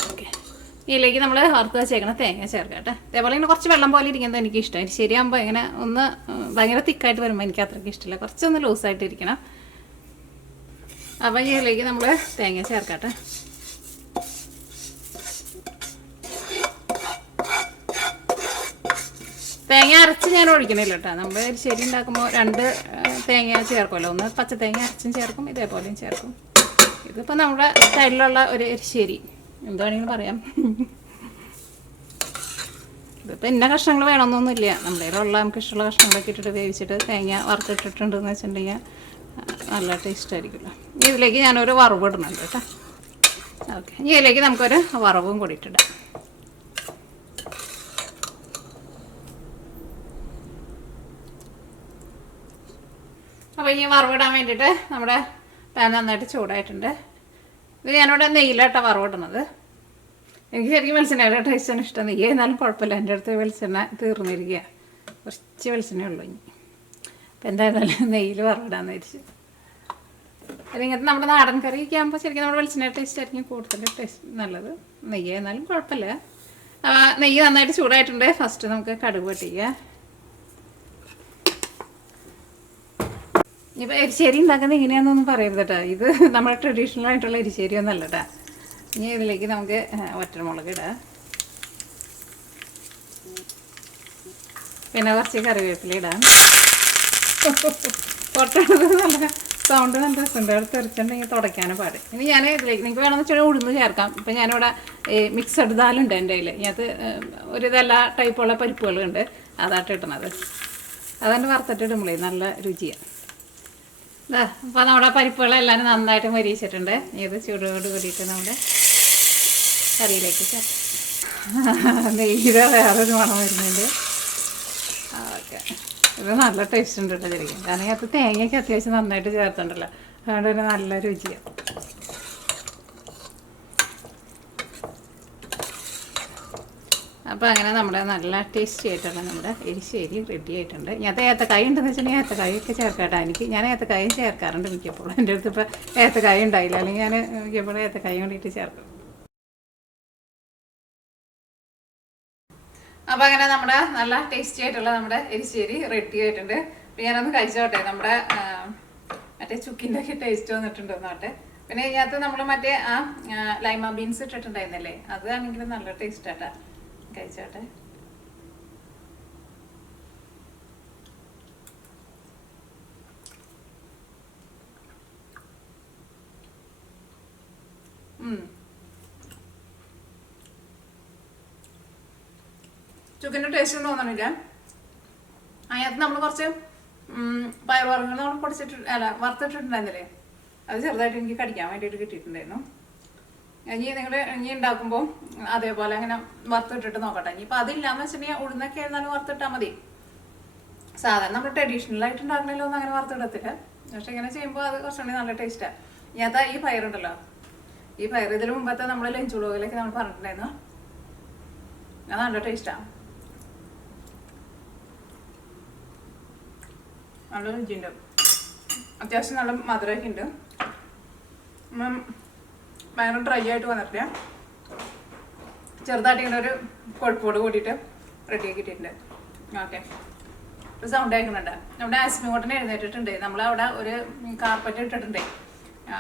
ഓക്കെ, ഇതിലേക്ക് നമ്മൾ വറുത്ത് വെച്ചേക്കണ തേങ്ങ ചേർക്കട്ടെ. അതേപോലെ ഇങ്ങനെ കുറച്ച് വെള്ളം പോലെ ഇരിക്കുന്നത് എനിക്കിഷ്ടം. ശരിയാകുമ്പോൾ ഇങ്ങനെ ഒന്ന് ഭയങ്കര തിക്കായിട്ട് വരുമ്പോൾ എനിക്ക് അത്രയ്ക്ക് ഇഷ്ടമില്ല. കുറച്ചൊന്ന് ലൂസായിട്ട് ഇരിക്കണം. അപ്പം ഇതിലേക്ക് നമ്മൾ തേങ്ങ ചേർക്കട്ടെ. തേങ്ങ അരച്ച് ഞാൻ ഒഴിക്കണില്ല കേട്ടോ. നമ്മൾ എരിശ്ശേരി ഉണ്ടാക്കുമ്പോൾ 2 തേങ്ങ ചേർക്കുമല്ലോ. ഒന്ന് പച്ച തേങ്ങ അരച്ചും ചേർക്കും, ഇതേപോലെയും ചേർക്കും. ഇതിപ്പോൾ നമ്മുടെ സ്റ്റൈലിലുള്ള ഒരു എരിശ്ശേരി എന്ത് വേണമെങ്കിലും പറയാം. ഇതിപ്പോൾ ഇന്ന കഷ്ണങ്ങൾ വേണമെന്നൊന്നുമില്ല. നമ്മുടെ കയ്യിലുള്ള നമുക്ക് ഇഷ്ടമുള്ള കഷ്ണങ്ങളൊക്കെ ഇട്ടിട്ട് വേവിച്ചിട്ട് തേങ്ങ വറുത്തിട്ടിട്ടുണ്ടെന്ന് വെച്ചിട്ടുണ്ടെങ്കിൽ നല്ല ടേസ്റ്റ് ആയിരിക്കുമല്ലോ. ഇതിലേക്ക് ഞാനൊരു വറവ് ഇടുന്നുണ്ട് കേട്ടോ. ഓക്കെ, ഇനി ഇതിലേക്ക് നമുക്കൊരു വറവും കൂടി ഇട്ടിടാം. അപ്പോൾ ഇനി വറവിടാൻ വേണ്ടിയിട്ട് നമ്മുടെ പാൻ നന്നായിട്ട് ചൂടായിട്ടുണ്ട്. ഇത് ഞാനിവിടെ നെയ്യിലാട്ടോ വറവിടുന്നത്. എനിക്ക് ശരിക്കും വെളിച്ചെണ്ണയുടെ ടേസ്റ്റാണ് ഇഷ്ടം. നെയ്യ് എന്നാലും കുഴപ്പമില്ല. എൻ്റെ അടുത്ത് വെളിച്ചെണ്ണ തീർന്നിരിക്കുക. കുറച്ച് വെളിച്ചെണ്ണ ഉള്ളൂ ഇനി. അപ്പം എന്തായാലും നെയ്യിൽ വറവിടാന്ന് വിചാരിച്ചു. അല്ലെങ്കിൽ നമ്മുടെ നാടൻ കറിയൊക്കെ ആകുമ്പോൾ ശരിക്കും നമ്മുടെ വെളിച്ചെണ്ണ ടേസ്റ്റ് ആയിരിക്കും കൂടുതൽ ടേസ്റ്റ് നല്ലത്. നെയ്യ് എന്നാലും കുഴപ്പമില്ല. നെയ്യ് നന്നായിട്ട് ചൂടായിട്ടുണ്ട്. ഫസ്റ്റ് നമുക്ക് കടുക് പൊട്ടിക്കുക. ഇപ്പോൾ എരിശ്ശേരി ഉണ്ടാക്കുന്നത് എങ്ങനെയാണെന്നൊന്നും പറയരുത് കേട്ടോ. ഇത് നമ്മുടെ ട്രഡീഷണൽ ആയിട്ടുള്ള എരിശ്ശേരി ഒന്നല്ല കേട്ടോ. ഇനി ഇതിലേക്ക് നമുക്ക് വറ്റൽമുളക് ഇടാം. പിന്നെ കുറച്ച് കറിവേപ്പില ഇടാം. പൊട്ടണത് നല്ല സൗണ്ട് നല്ല രസമുണ്ട്. അവിടെ തെറിച്ചിട്ടുണ്ടെങ്കിൽ തുടയ്ക്കാനും പാട്. ഇനി ഞാൻ ഇതിലേക്ക് നിങ്ങൾക്ക് വേണമെന്ന് വെച്ചാൽ ഉഴുന്ന് ചേർക്കാം. ഇപ്പം ഞാനിവിടെ മിക്സഡ് ദാലുണ്ട് എൻ്റെ കയ്യിൽ. ഇതിനകത്ത് ഒരു ഇതെല്ലാ ടൈപ്പുള്ള പരിപ്പുകളുണ്ട്. അതായിട്ട് ഇട്ടണത്. അതെൻ്റെ വറുത്തിട്ടിടുമ്പോഴേ നല്ല രുചിയാണ്. അപ്പോൾ നമ്മുടെ പരിപ്പുകളെല്ലാവരും നന്നായിട്ട് മരിച്ചിട്ടുണ്ട്. ഇത് ചൂടോട് കൂടിയിട്ട് നമ്മുടെ കറിയിലേക്ക് ചേർക്കാം. നെയ്യുടെ വേറൊരു മണം വരുന്നുണ്ട്. ഓക്കെ, ഇത് നല്ല ടേസ്റ്റ് ഉണ്ട് കേട്ടോ ശരിക്കും. കാരണം ഇതിനകത്ത് തേങ്ങയ്ക്ക് അത്യാവശ്യം നന്നായിട്ട് ചേർത്തിട്ടുണ്ടല്ലോ. അതുകൊണ്ട് തന്നെ നല്ല രുചിയാണ്. അപ്പോൾ അങ്ങനെ നമ്മുടെ നല്ല ടേസ്റ്റി ആയിട്ടുള്ള നമ്മുടെ എരിശ്ശേരി റെഡി ആയിട്ടുണ്ട്. ഞാൻ ഏത്തക്കായ ഉണ്ടെന്ന് വെച്ചിട്ടുണ്ടെങ്കിൽ ഏത്തക്കായൊക്കെ ചേർക്കാട്ടോ. ഞാൻ ഏത്തക്കായും ചേർക്കാറുണ്ട് മിക്കപ്പോഴും. എൻ്റെ അടുത്ത് ഇപ്പോൾ ഏത്തക്കായ ഉണ്ടായില്ല. അല്ലെങ്കിൽ ഞാൻ മിക്കപ്പോഴും ഏത്തക്കായ വേണ്ടിയിട്ട് ചേർക്കും. അപ്പോൾ അങ്ങനെ നമ്മുടെ നല്ല ടേസ്റ്റി ആയിട്ടുള്ള നമ്മുടെ എരിശ്ശേരി റെഡി ആയിട്ടുണ്ട്. അപ്പോൾ ഞാനൊന്ന് കഴിച്ചോട്ടെ. നമ്മുടെ മറ്റേ ചുക്കിൻ്റെ ഒക്കെ ടേസ്റ്റ് വന്നിട്ടുണ്ട് ഒന്നാട്ടെ. പിന്നെ ഇതിനകത്ത് നമ്മൾ മറ്റേ ലൈമ ബീൻസ് ഇട്ടിട്ടുണ്ടായിരുന്നല്ലേ, അത് ആണെങ്കിലും നല്ല ടേസ്റ്റ് ആട്ടാ. കഴിച്ചോട്ടെ. ചുക്കിൻ്റെ ടേസ്റ്റ് ഒന്നും തോന്നണില്ല. അതിനകത്ത് നമ്മൾ കുറച്ച് പയറുവർഗ്ഗങ്ങൾ നമ്മൾ വറുത്തിട്ടുണ്ടായിരുന്നില്ലേ, അത് ചെറുതായിട്ട് എനിക്ക് കടിക്കാൻ വേണ്ടിയിട്ട് കിട്ടിയിട്ടുണ്ടായിരുന്നു. ഇനി ഉണ്ടാക്കുമ്പോൾ അതേപോലെ അങ്ങനെ വറുത്തിട്ടിട്ട് നോക്കട്ടെ. ഇനിയിപ്പോൾ അതില്ലാന്ന് വെച്ചിട്ടുണ്ടെങ്കിൽ ഉഴുന്നൊക്കെ ആയിരുന്നാലും വറുത്തിട്ടാൽ മതി. സാധാരണ നമ്മൾ ട്രഡീഷണൽ ആയിട്ട് ഉണ്ടാക്കണല്ലോ ഒന്നും അങ്ങനെ വറുത്തിടത്തില്ല. പക്ഷെ ഇങ്ങനെ ചെയ്യുമ്പോൾ അത് കുറച്ചുകൂടി നല്ല ടേസ്റ്റാണ്. ഇങ്ങനത്തെ ഈ പയറുണ്ടല്ലോ, ഈ പയർ ഇതിന് മുമ്പത്തെ നമ്മൾ ലഞ്ച് വ്ളോഗിലൊക്കെ നമ്മൾ പറഞ്ഞിട്ടുണ്ടായിരുന്നു, അത് നല്ല ടേസ്റ്റാണ്, നല്ല രുചിയുണ്ട്. അത്യാവശ്യം നല്ല മധുരമൊക്കെ ഉണ്ട്. ഭയങ്കര ഡ്രൈ ആയിട്ട് വന്നിട്ടില്ല, ചെറുതായിട്ട് ഇങ്ങനെ ഒരു കൊഴുപ്പോട് കൂടിയിട്ട് റെഡിയാക്കി ഇട്ടിട്ടുണ്ട്. ഓക്കെ, ഒരു സൗണ്ട് കേൾക്കുന്നുണ്ട്. നമ്മുടെ ആസ്മിങ്ങോട്ടനെ എഴുന്നേറ്റിട്ടുണ്ട്. നമ്മളവിടെ ഒരു കാർപ്പറ്റ് ഇട്ടിട്ടുണ്ട്,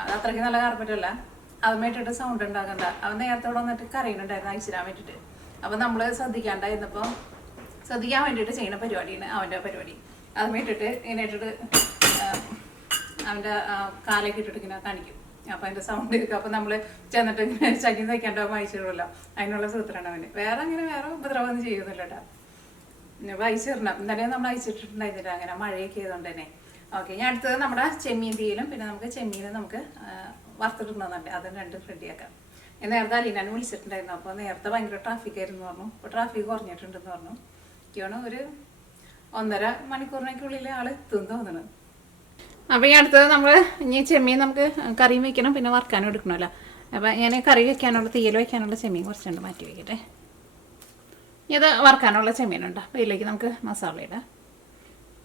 അത് അത്രയ്ക്ക് നല്ല കാർപ്പറ്റ് അല്ല, അതുമേ ഇട്ടിട്ട് സൗണ്ട് ഉണ്ടാക്കണ്ട. അവൻ നേരത്തെ ഇവിടെ വന്നിട്ട് കരയുന്നുണ്ടായിരുന്നു അയച്ചിടാൻ വേണ്ടിയിട്ട്. അപ്പം നമ്മൾ ശ്രദ്ധിക്കാണ്ടായിരുന്നപ്പോൾ ശ്രദ്ധിക്കാൻ വേണ്ടിയിട്ട് ചെയ്യുന്ന പരിപാടിയാണ് അവൻ്റെ പരിപാടി. അതുമേ ഇട്ടിട്ട് ഇങ്ങനെ ഇട്ടിട്ട് അവൻ്റെ കാലൊക്കെ ഇട്ടിട്ട് ഇങ്ങനെ കാണിക്കും. അപ്പം അതിൻ്റെ സൗണ്ട് കേൾക്കും. അപ്പം നമ്മൾ ചെന്നിട്ട് ഇങ്ങനെ ചക്കി തയ്ക്കാണ്ടാവും അയച്ചിടുമല്ലോ, അതിനുള്ള സൂത്രമാണ് അവന്. വേറെ ഉപദ്രവമൊന്നും ചെയ്യുന്നില്ല കേട്ടോ. പിന്നെ അയച്ചിടണം, ഇന്നലെ നമ്മൾ അയച്ചിട്ടുണ്ടായിരുന്നില്ല, അങ്ങനെ മഴയൊക്കെ ചെയ്തുകൊണ്ട് തന്നെ. ഓക്കെ, ഞാൻ അടുത്തത് നമ്മുടെ ചെമ്മീൻ തീയിലും പിന്നെ നമുക്ക് ചെമ്മീനും നമുക്ക് വറുത്തിട്ടുണ്ടെന്നുണ്ട്, അതും രണ്ടും റെഡിയാക്കാം. ഞാൻ നേരത്തെ അലീനാൻ വിളിച്ചിട്ടുണ്ടായിരുന്നു. അപ്പോൾ നേരത്തെ ഭയങ്കര ട്രാഫിക് ആയിരുന്നു പറഞ്ഞു, ഇപ്പോൾ ട്രാഫിക് കുറഞ്ഞിട്ടുണ്ടെന്ന് പറഞ്ഞു. എനിക്കാണ് ഒരു 1.5 മണിക്കൂറിനൊക്കെയുള്ളിൽ ആൾ എത്തും തോന്നുന്നത്. അപ്പോൾ ഈ അടുത്തത് നമ്മൾ ഇനി ചെമ്മീൻ നമുക്ക് കറിയും വെക്കണം, പിന്നെ വറുക്കാനും എടുക്കണമല്ലോ. അപ്പോൾ ഞാൻ കറി വെക്കാനുള്ള തീയിൽ വെക്കാനുള്ള ചെമ്മീൻ കുറച്ചുണ്ട് മാറ്റി വയ്ക്കട്ടെ. ഇത് വറുക്കാനുള്ള ചെമ്മീനുണ്ടോ, അപ്പോൾ ഇതിലേക്ക് നമുക്ക് മസാല ഇടാം.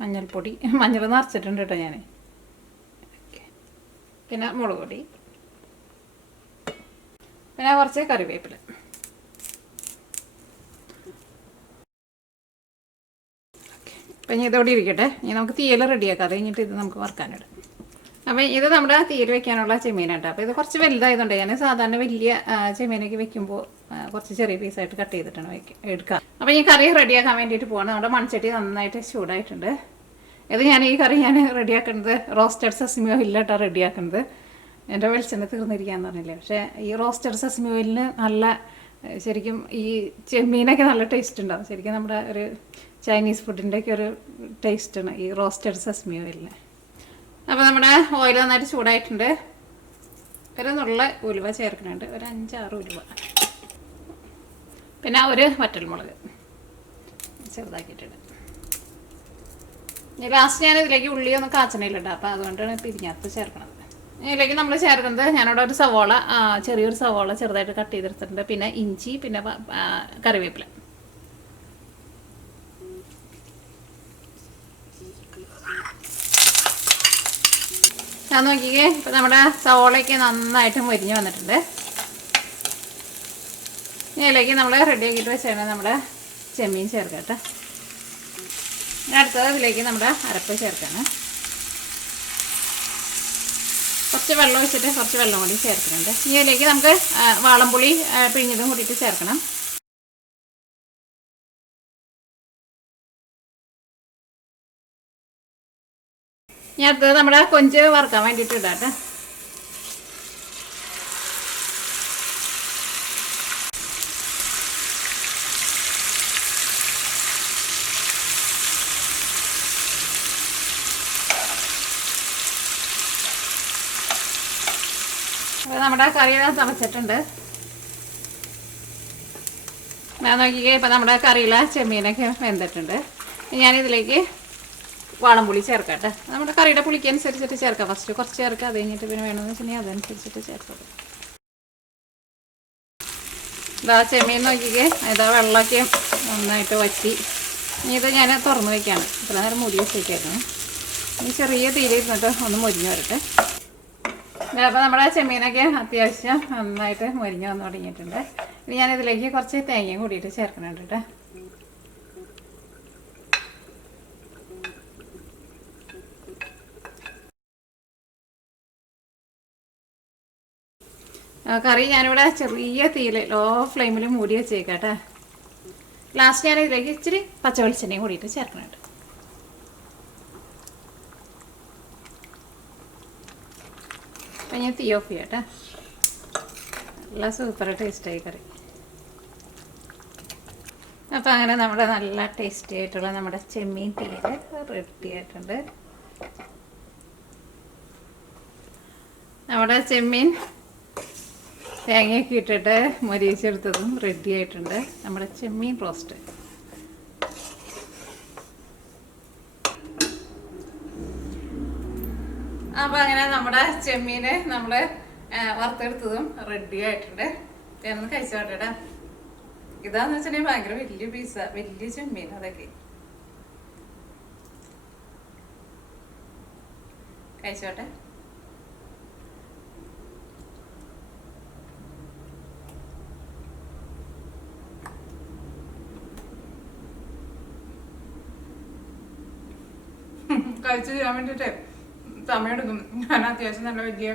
മഞ്ഞൾപ്പൊടി, മഞ്ഞൾ നിറച്ചിട്ടുണ്ട് കേട്ടോ ഞാൻ. പിന്നെ മുളക് പൊടി, പിന്നെ കുറച്ച് കറിവേപ്പില. അപ്പം ഇനി ഇതോടെ ഇരിക്കട്ടെ. ഇനി നമുക്ക് തീയൽ റെഡിയാക്കാം, അത് കഴിഞ്ഞിട്ട് ഇത് നമുക്ക് വറുക്കാനിടാം. അപ്പം ഇത് നമ്മുടെ തീയൽ വെക്കാനുള്ള ചെമ്മീനാട്ടോ. അപ്പോൾ ഇത് കുറച്ച് വലുതായതുകൊണ്ട് ഞാൻ സാധാരണ വലിയ ചെമ്മീനൊക്കെ വെക്കുമ്പോൾ കുറച്ച് ചെറിയ പീസായിട്ട് കട്ട് ചെയ്തിട്ടാണ് എടുക്കുക. അപ്പോൾ ഈ കറി റെഡിയാക്കാൻ വേണ്ടിയിട്ട് പോകണം. നമ്മുടെ മൺചട്ടി നന്നായിട്ട് ചൂടായിട്ടുണ്ട്. ഇത് ഈ കറി ഞാൻ റെഡിയാക്കുന്നത് റോസ്റ്റഡ് സെസമി ഓയിലിലാട്ടോ റെഡിയാക്കുന്നത്. എൻ്റെ വെളിച്ചെണ്ണ തീർന്നിരിക്കാന്ന് പറഞ്ഞില്ലേ, പക്ഷേ ഈ റോസ്റ്റഡ് സെസമി ഓയിലിന് നല്ല ശരിക്കും ഈ ചെമ്മീനൊക്കെ നല്ല ടേസ്റ്റ് ഉണ്ടാവും. ശരിക്കും നമ്മുടെ ഒരു ചൈനീസ് ഫുഡിൻ്റെയൊക്കെ ഒരു ടേസ്റ്റാണ് ഈ റോസ്റ്റഡ് സെസമി ഓയിലിന്. അപ്പോൾ നമ്മുടെ ഓയിൽ നന്നായിട്ട് ചൂടായിട്ടുണ്ട്. ഒരു നുള്ള ഉലുവ ചേർക്കുന്നുണ്ട്, ഒരു 5-6 ഉലുവ, പിന്നെ ഒരു വറ്റൽമുളക് ചെറുതാക്കിയിട്ടുണ്ട്. ലാസ്റ്റ് ഞാൻ ഇതിലേക്ക് ഉള്ളിയൊന്നും കാച്ചണയിലുണ്ട്, അപ്പോൾ അതുകൊണ്ടാണ് പിരിഞ്ഞാത്ത് ചേർക്കണത്. ഇതിലേക്ക് നമ്മൾ ചേർക്കുന്നത് ഞാനിവിടെ ഒരു സവോള, ചെറിയൊരു സവോള ചെറുതായിട്ട് കട്ട് ചെയ്തെടുത്തിട്ടുണ്ട്, പിന്നെ ഇഞ്ചി, പിന്നെ കറിവേപ്പില. ഞാൻ നോക്കിക്കേ, ഇപ്പം നമ്മുടെ സവോളയ്ക്ക് നന്നായിട്ട് മൊരിഞ്ഞ് വന്നിട്ടുണ്ട്. ഇതിലേക്ക് നമ്മൾ റെഡിയാക്കിയിട്ട് വെച്ചാൽ നമ്മുടെ ചെമ്മീൻ ചേർക്കട്ടെ. അടുത്തത് ഇതിലേക്ക് നമ്മുടെ അരപ്പ് ചേർക്കാണ്. കുറച്ച് വെള്ളം ഒഴിച്ചിട്ട് കുറച്ച് വെള്ളം കൂടി ചേർക്കുന്നുണ്ട്. ഇതിലേക്ക് നമുക്ക് വാളംപുളി പിഴിഞ്ഞതും കൂടിയിട്ട് ചേർക്കണം. ഇനി അടുത്തത് നമ്മുടെ കൊഞ്ച് വറുക്കാൻ വേണ്ടിയിട്ട് ഇടാട്ടെ. അപ്പോൾ നമ്മുടെ കറി തിളച്ചിട്ടുണ്ട്. ഞാൻ നോക്കിക്കേ, ഇപ്പം നമ്മുടെ കറിയിലെ ചെമ്മീനൊക്കെ വെന്തിട്ടുണ്ട്. ഞാനിതിലേക്ക് വാളംപുളി ചേർക്കട്ടെ. നമ്മുടെ കറിയുടെ പുളിക്ക് അനുസരിച്ചിട്ട് ചേർക്കാം. ഫസ്റ്റ് കുറച്ച് ചേർക്കാം, അത് കഴിഞ്ഞിട്ട് പിന്നെ വേണമെന്ന് വെച്ചിട്ടുണ്ടെങ്കിൽ അതനുസരിച്ചിട്ട് ചേർക്കാം. ഇതാ ചെമ്മീൻ നോക്കിക്കേ, ഇതാ വെള്ളമൊക്കെ നന്നായിട്ട് വറ്റി. ഇനി ഇത് ഞാൻ തുറന്ന് വയ്ക്കുകയാണ്. ഇത്ര നേരം മൂടി വെച്ചേക്കായിരുന്നു. ഇനി ചെറിയ തീയിലിരുന്നിട്ട് ഒന്ന് മൊരിഞ്ഞ് വരട്ടെ. അപ്പോൾ നമ്മുടെ ചെമ്മീനൊക്കെ അത്യാവശ്യം നന്നായിട്ട് മൊരിഞ്ഞ് വന്ന് തുടങ്ങിയിട്ടുണ്ട്. ഇനി ഞാനിതിലേക്ക് കുറച്ച് തേങ്ങയും കൂടിയിട്ട് ചേർക്കുന്നുണ്ട് കേട്ടോ. കറി ഞാനിവിടെ ചെറിയ തീയിൽ ലോ ഫ്ലെയിമിൽ മൂടി വെച്ചേക്കാട്ടെ. ലാസ്റ്റ് ഞാനിതിലേക്ക് ഇച്ചിരി പച്ച വെളിച്ചെണ്ണയും കൂടിയിട്ട് ചേർക്കുന്നുണ്ട്. അപ്പം ഞാൻ തീ ഓഫ് ചെയ്യട്ടെ. നല്ല സൂപ്പർ ടേസ്റ്റായി കറി. അപ്പം അങ്ങനെ നമ്മുടെ നല്ല ടേസ്റ്റി ആയിട്ടുള്ള നമ്മുടെ ചെമ്മീൻ തീയൽ റെഡി ആയിട്ടുണ്ട്. നമ്മുടെ ചെമ്മീൻ തേങ്ങയൊക്കെ ഇട്ടിട്ട് മൊരിയിച്ചെടുത്തതും റെഡി ആയിട്ടുണ്ട്. നമ്മുടെ ചെമ്മീൻ റോസ്റ്റ്. അപ്പൊ അങ്ങനെ നമ്മുടെ ചെമ്മീന് നമ്മള് വറുത്തെടുത്തതും റെഡി ആയിട്ടുണ്ട്. ചേർന്ന് കഴിച്ചോട്ടെടാ. ഇതാന്ന് വെച്ചിട്ടുണ്ടെങ്കിൽ ഭയങ്കര വലിയ പീസ, വലിയ ചെമ്മീൻ. അതൊക്കെ കഴിച്ചോട്ടെ. കഴിച്ചു ചെയ്യാൻ വേണ്ടിട്ട് സമയം എടുക്കും. ഞാൻ അത്യാവശ്യം നല്ല വലിയ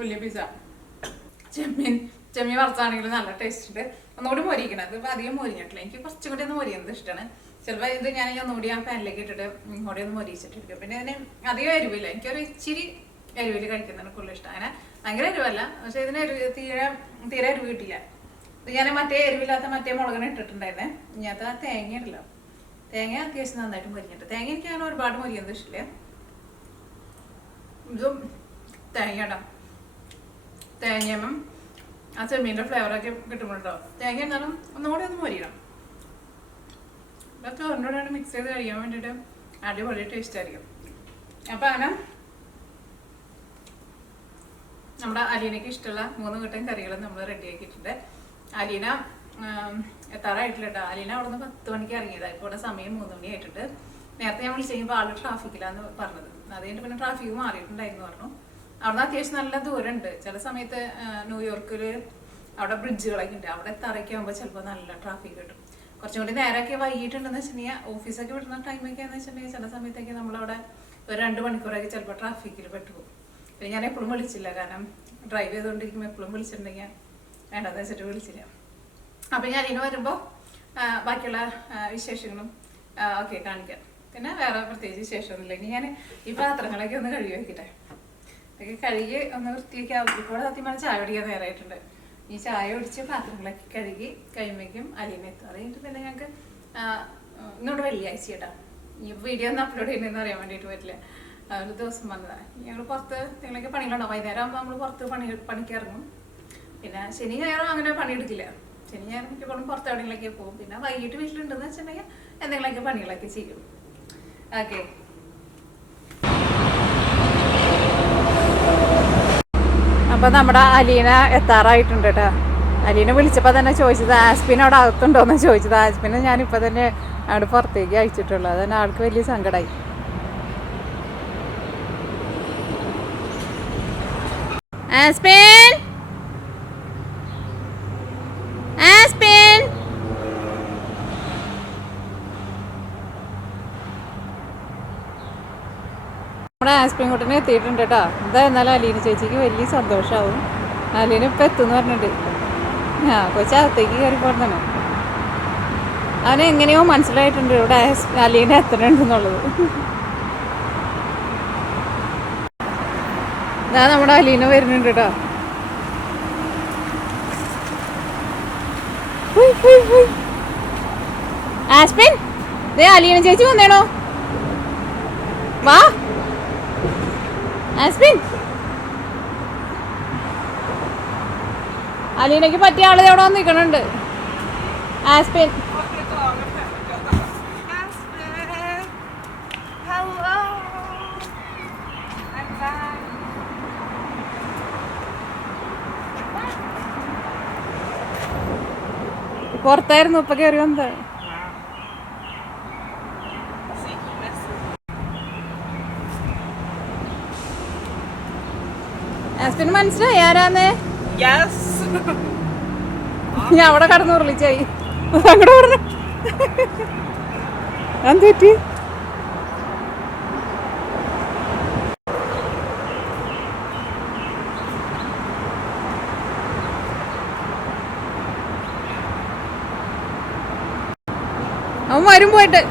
വലിയ പീസ ചെമ്മീൻ വറുത്താണെങ്കിൽ നല്ല ടേസ്റ്റ് ഉണ്ട്. ഒന്നുകൂടി മൊരിക്കണം. ഇത് അധികം മൊരിഞ്ഞിട്ടില്ല. എനിക്ക് കുറച്ചും കൂടി ഒന്ന് മൊരിയുന്നത് ഇഷ്ടമാണ്. ചിലപ്പോൾ ഇത് ഞാൻ ഒന്നുകൂടി ആ പാനിലേക്ക് ഇട്ടിട്ട് കൂടി ഒന്ന് മൊരിച്ചിട്ടിരിക്കും. പിന്നെ ഇതിന് അധികം എരിവില്ല. എനിക്കൊരു ഇച്ചിരി എരിവിൽ കഴിക്കുന്നതാണ് കൂടുതൽ ഇഷ്ടം. അങ്ങനെ ഭയങ്കര എരിവല്ല, പക്ഷെ ഇതിന് തീരെ എരിവ് കിട്ടില്ല. ഇത് ഞാൻ മറ്റേ എരിവില്ലാത്ത മറ്റേ മുളകിനെ ഇട്ടിട്ടുണ്ടായിരുന്നേ. ഇങ്ങനത്തെ തേങ്ങ ഉണ്ടല്ലോ, തേങ്ങ അത്യാവശ്യം നന്നായിട്ട് മൊരിഞ്ഞിട്ട്. തേങ്ങ എനിക്ക് അങ്ങനെ ഒരുപാട് മൊരിയുന്നത് ഇഷ്ടമില്ല. ഇതും തേങ്ങ തേങ്ങയും ആ ചെമ്മീൻ്റെ ഫ്ലേവറൊക്കെ കിട്ടുമ്പോഴോ തേങ്ങ എന്നാലും ഒന്നുകൂടി ഒന്ന് മൊരിയണം. ഇതൊക്കെ ഒന്നോടാണ് മിക്സ് ചെയ്ത് കഴിയാൻ വേണ്ടിയിട്ട് അടിപൊളി ടേസ്റ്റ് ആയിരിക്കും. അപ്പം അങ്ങനെ നമ്മുടെ അലീനയ്ക്ക് ഇഷ്ടമുള്ള 3 കൂട്ടം കറികൾ നമ്മൾ റെഡിയാക്കിയിട്ടുണ്ട്. അലീന എത്താറായിട്ടില്ല കേട്ടോ. അലീന അവിടെ നിന്ന് 10 മണിക്ക് ഇറങ്ങിയതാണ്. ഇപ്പോൾ ഇവിടെ സമയം 3 മണി ആയിട്ടുണ്ട്. നേരത്തെ ഞാൻ വിളിച്ച് കഴിഞ്ഞപ്പോൾ ആള് ട്രാഫിക്കിലാന്ന് പറഞ്ഞത്. അത് കഴിഞ്ഞിട്ട് പിന്നെ ട്രാഫിക്ക് മാറിയിട്ടുണ്ടായിരുന്നു പറഞ്ഞു. അവിടെ അത്യാവശ്യം നല്ല ദൂരമുണ്ട്. ചില സമയത്ത് ന്യൂയോർക്കിൽ അവിടെ ബ്രിഡ്ജുകളൊക്കെ ഉണ്ട്. അവിടെ എത്താറൊക്കെ ആകുമ്പോൾ ചിലപ്പോൾ നല്ല ട്രാഫിക് കിട്ടും. കുറച്ചും കൂടി നേരമൊക്കെ വൈകിട്ടുണ്ടെന്ന് വെച്ചിട്ടുണ്ടെങ്കിൽ ഓഫീസൊക്കെ വിടുന്ന ടൈമൊക്കെ എന്ന് വെച്ചിട്ടുണ്ടെങ്കിൽ ചില സമയത്തൊക്കെ നമ്മളവിടെ ഒരു 2 മണിക്കൂറൊക്കെ ചിലപ്പോൾ ട്രാഫിക്കിൽ പെട്ടുപോകും. പിന്നെ ഞാൻ എപ്പോഴും വിളിച്ചില്ല, കാരണം ഡ്രൈവ് ചെയ്തുകൊണ്ടിരിക്കുമ്പോൾ എപ്പോഴും വിളിച്ചിട്ടുണ്ടെങ്കിൽ വേണ്ടെന്ന് വെച്ചിട്ട് വിളിച്ചില്ല. അപ്പം ഞാൻ ഇതിന് വരുമ്പോൾ ബാക്കിയുള്ള വിശേഷങ്ങളും ഒക്കെ കാണിക്കാം. പിന്നെ വേറെ പ്രത്യേകിച്ച് വിശേഷമൊന്നുമില്ല. ഇനി ഞാൻ ഈ പാത്രങ്ങളൊക്കെ ഒന്ന് കഴുകി വയ്ക്കട്ടെ. ഇതൊക്കെ കഴുകി ഒന്ന് വൃത്തിയൊക്കെ ഇപ്പോൾ സത്യം പറഞ്ഞാൽ ചായ കുടിക്കാൻ നേരമായിട്ടുണ്ട്. ഈ ചായ കുടിച്ച് പാത്രങ്ങളൊക്കെ കഴുകി കഴിയുമ്പോഴേക്കും അലീന എത്തും. അത് കഴിഞ്ഞിട്ട് പിന്നെ ഞങ്ങൾക്ക് ഇങ്ങോട്ട് വെള്ളിയാഴ്ച കേട്ടോ. ഈ വീഡിയോ ഒന്ന് അപ്ലോഡ് ചെയ്യുന്നതെന്ന് അറിയാൻ വേണ്ടിയിട്ട് പറ്റില്ല. ഒരു ദിവസം വന്നതാണ്. ഞങ്ങൾ പുറത്ത് എന്തെങ്കിലുമൊക്കെ പണികളുണ്ടാവും. വൈകുന്നേരം ആകുമ്പോൾ നമ്മൾ പുറത്ത് പണിക്ക് ഇറങ്ങും. പിന്നെ ശനി ഞായറും അങ്ങനെ പണിയെടുക്കില്ല. ശനി ഞായറും മിക്കപ്പോഴും പുറത്ത് എവിടെയെങ്കിലൊക്കെ പോകും. പിന്നെ വൈകിട്ട് വീട്ടിലുണ്ടെന്ന് വെച്ചിട്ടുണ്ടെങ്കിൽ എന്തെങ്കിലുമൊക്കെ പണികളൊക്കെ ചെയ്യും. ഓക്കെ, അപ്പോൾ നമ്മുടെ അലീന എത്താറായിട്ടുണ്ട് കേട്ടോ. അലീന വിളിച്ചപ്പോൾ തന്നെ ചോദിച്ചത് ആസ്പിൻ അവിടെ അകത്തുണ്ടോയെന്ന് ചോദിച്ചത്. ആസ്പിനെ ഞാനിപ്പോൾ തന്നെ അവിടെ പുറത്തേക്ക് അയച്ചിട്ടുള്ളൂ. അതന്നെ ആൾക്ക് വലിയ സങ്കടമായി. ആസ്പിൻ, ആസ്പിൻ, നമ്മുടെ ആസ്പിൻ കുട്ടനെ എത്തിയിട്ടുണ്ട് കേട്ടോ. എന്തായിരുന്നാലും അലീന ചേച്ചിക്ക് വലിയ സന്തോഷമാവും. അലീന ഇപ്പം എത്തുമെന്ന് പറഞ്ഞിട്ട് കൊച്ചകത്തേക്ക് കയറി പോകണം. അവന് എങ്ങനെയോ മനസ്സിലായിട്ടുണ്ട് ഇവിടെ അലീന എത്തണുണ്ടെന്നുള്ളത്. ഞാൻ നമ്മുടെ അലീന വരുന്നുണ്ട് കേട്ടോ. ആസ്പിൻ, ദേ അലീന ചേച്ചി വന്നേണോ? വാ ആസ്പിൻ. അലീനയ്ക്ക് പറ്റിയ ആള് എവിടെ വന്ന് നിൽക്കണുണ്ട്. ആസ്പിൻ, പുറത്തായിരുന്നു, ഇപ്പൊ കയറി വന്നത്. ആസ്പിന് മനസ്സിലായി ആരാന്ന്? ഞാൻ അവിടെ കടന്നു ഉരുളിച്ചായി. അങ്ങോട്ട് പറഞ്ഞു എന്ത് പറ്റി? അവൻ വരും പോയിട്ട്.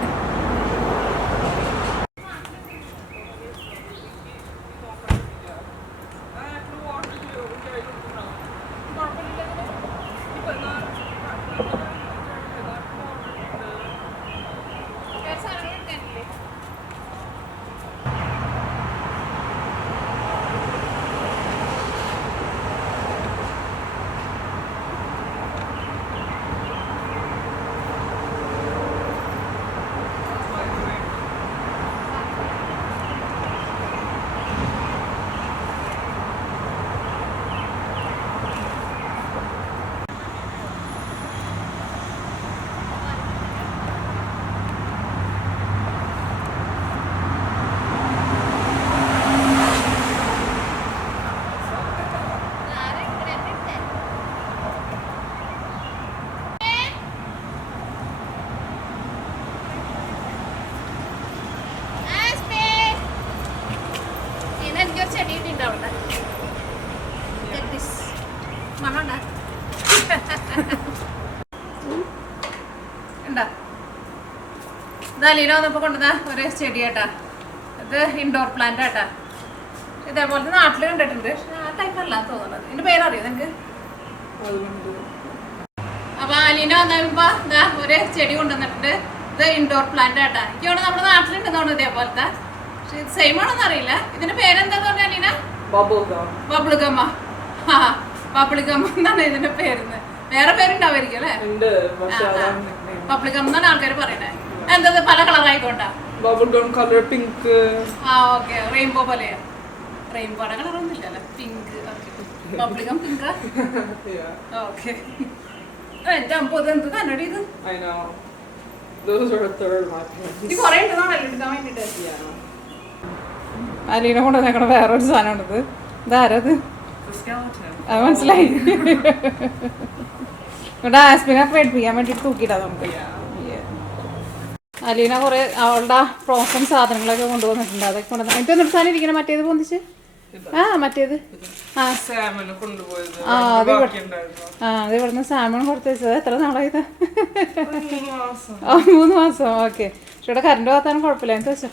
ഇത് അലീന വന്നപ്പോൾ കൊണ്ടുവന്ന ഒരു ചെടിയാട്ടാ. ഇത് ഇൻഡോർ പ്ലാന്റ് ആട്ടാ. ഇതേപോലത്തെ നാട്ടിൽ കണ്ടിട്ടുണ്ട്. പക്ഷെ ആ ടൈപ്പ് അല്ല തോന്നുന്നത്. ഇതിന്റെ പേരറിയോ നിനക്ക്? അപ്പൊ അലീന വന്നപ്പോ ഇതാ ഒരു ചെടി കൊണ്ടുവന്നിട്ടുണ്ട്. ഇത് ഇൻഡോർ പ്ലാന്റ് ആട്ടാ. എനിക്ക് തോന്നുന്നു നമ്മുടെ നാട്ടിലുണ്ടെന്ന് തോന്നുന്നു ഇതേപോലത്തെ. പക്ഷെ ഇത് സെയിം ആണോന്ന് അറിയില്ല. ഇതിന്റെ പേരെന്താന്ന് പറഞ്ഞ അലീന? ബബിൾ ഗമ്മ. ബബിൾ ഗമ്മ എന്നാണ് ഇതിന്റെ പേരുന്ന്. വേറെ പേരുണ്ടാവായിരിക്കും അല്ലേ? ബബിൾ ഗം എന്നാണ് ആൾക്കാർ പറയണേ. എന്തത് പല കളറായിക്കോണ്ടാ? ഓക്കെ. റെയിൻബോ പോലെയാ? റെയിൻബോയുടെ കളറൊന്നും ഇല്ലല്ലേ? പിങ്ക്. ബബിൾ ഗം പിങ്കാ? ഓക്കെ. എന്റെ അമ്പോ എന്ത് തന്നെടി ഇത്? അലീന കൊണ്ടുവന്നേക്കണ വേറൊരു സാധനമാണിത്. ഇതാരത്? അത് മനസ്സിലായി. ഇവിടെ ആസ്പിനെ പേടിപ്പിക്കാൻ വേണ്ടിട്ട് തൂക്കിയിട്ടാ നമുക്ക്. അലീന കുറെ അവളുടെ ഫ്രോസൺ സാധനങ്ങളൊക്കെ കൊണ്ടുവന്നിട്ടുണ്ട്. അതൊക്കെ കൊണ്ടുവന്ന എനിക്ക് ഒന്നും സാധനം ഇരിക്കണം. മറ്റേത് പൊന്തിച്ച് മറ്റേത് അത് ഇവിടുന്ന് സാമൺ കൊടുത്തു വെച്ചത്. എത്ര നാളായത്? 3 മാസം. ഓക്കെ. പക്ഷെ ഇവിടെ കറണ്ട് പോകാത്താനും കുഴപ്പമില്ല. എന്താ വെച്ചോ.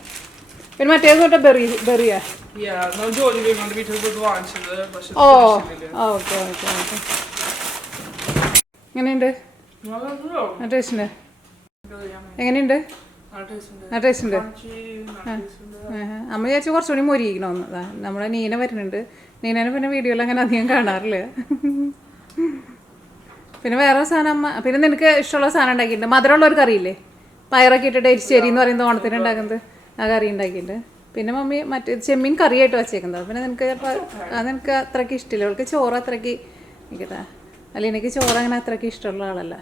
പിന്നെ മറ്റേത് തൊട്ട് ബെറിയാ? ഓ ഓക്കെ ഓക്കെ ഓക്കെ. എങ്ങനെയുണ്ട്? ടേസ്റ്റ് ഉണ്ട്. എങ്ങനെയുണ്ട്? ടേസ്റ്റ് ഉണ്ട്. അമ്മ വിചാരിച്ചു കുറച്ചുകൂടി മൊരിയിക്കണമെന്ന്. നമ്മുടെ നീന വരുന്നുണ്ട്. നീനനെ പിന്നെ വീഡിയോയിൽ അങ്ങനെ അധികം കാണാറില്ല. പിന്നെ വേറെ സാധനം അമ്മ പിന്നെ നിനക്ക് ഇഷ്ടമുള്ള സാധനം ഉണ്ടാക്കിയിട്ടുണ്ട്. മധുരമുള്ളൊരു കറിയില്ലേ? പയറൊക്കെ ഇട്ടിട്ട് എരിശ്ശേരി എന്ന് പറയുന്നത് ഓണത്തിന് ഉണ്ടാക്കുന്നത്. ആ കറി ഉണ്ടാക്കിയിട്ടുണ്ട്. പിന്നെ മമ്മി മറ്റേ ചെമ്മീൻ കറിയായിട്ട് വെച്ചേക്കുന്നത്. പിന്നെ നിനക്ക് ചിലപ്പോൾ നിനക്ക് അത്രയ്ക്ക് ഇഷ്ടമില്ല. അവൾക്ക് ചോറ് അത്രയ്ക്ക് നിൽക്കട്ടെ. അല്ല എനിക്ക് ചോറ് അങ്ങനെ അത്രയ്ക്ക് ഇഷ്ടമുള്ള ആളല്ല.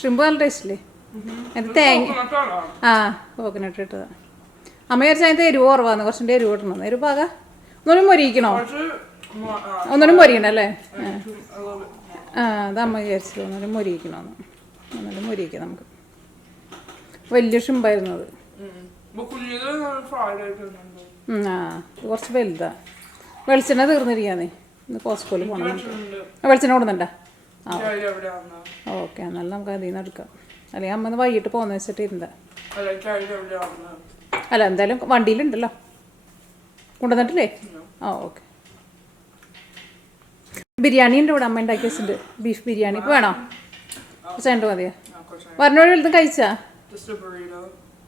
ഷ്രിമ്പ് നല്ല ടേസ്റ്റില്ലേ? അത് തേങ്ങ കോക്കനട്ട് ഇട്ടതാണ്. അമ്മ വിചാരിച്ചാൽ അതിൻ്റെ എരിവ് കുറവാന്ന്. കുറച്ചിൻ്റെ എരിവ് ഇട്ടണം. എരിവ് പാക ഒന്നും മൊരിയിക്കണോ? ഒന്നും മൊരിയണല്ലേ? അത് അമ്മ വിചാരിച്ചത് ഒന്നും മൊരിയിക്കണമെന്ന്. ഒന്നും മൊരിയിക്കാം നമുക്ക്. വലിയ ഷിമ്പായിരുന്നു അത്. കുറച്ച് വലുതാ. വെളിച്ചെണ്ണ തീർന്നിരിക്കാന്നേ. ഇന്ന് കോസ്കോയിൽ പോകണം. വെളിച്ചെണ്ണ കൊടുന്നുണ്ടാ? ഓക്കെ. എന്നാലും നമുക്ക് അതിൽ നിന്ന് എടുക്കാം. അല്ലെങ്കിൽ അമ്മ വൈകിട്ട് പോകുന്ന വെച്ചിട്ട് ഇരുന്ന. അല്ല എന്തായാലും വണ്ടിയിലുണ്ടല്ലോ. കൊണ്ടുവന്നിട്ടില്ലേ? ഓക്കെ. ബിരിയാണി ഉണ്ട് ഇവിടെ. അമ്മ ഉണ്ടാക്കി വെച്ചിട്ടുണ്ട്. ബീഫ് ബിരിയാണി. ഇപ്പോൾ വേണോ? കുറച്ചുണ്ട് മതിയോ? വരണോട് വലുതും കഴിച്ചാ?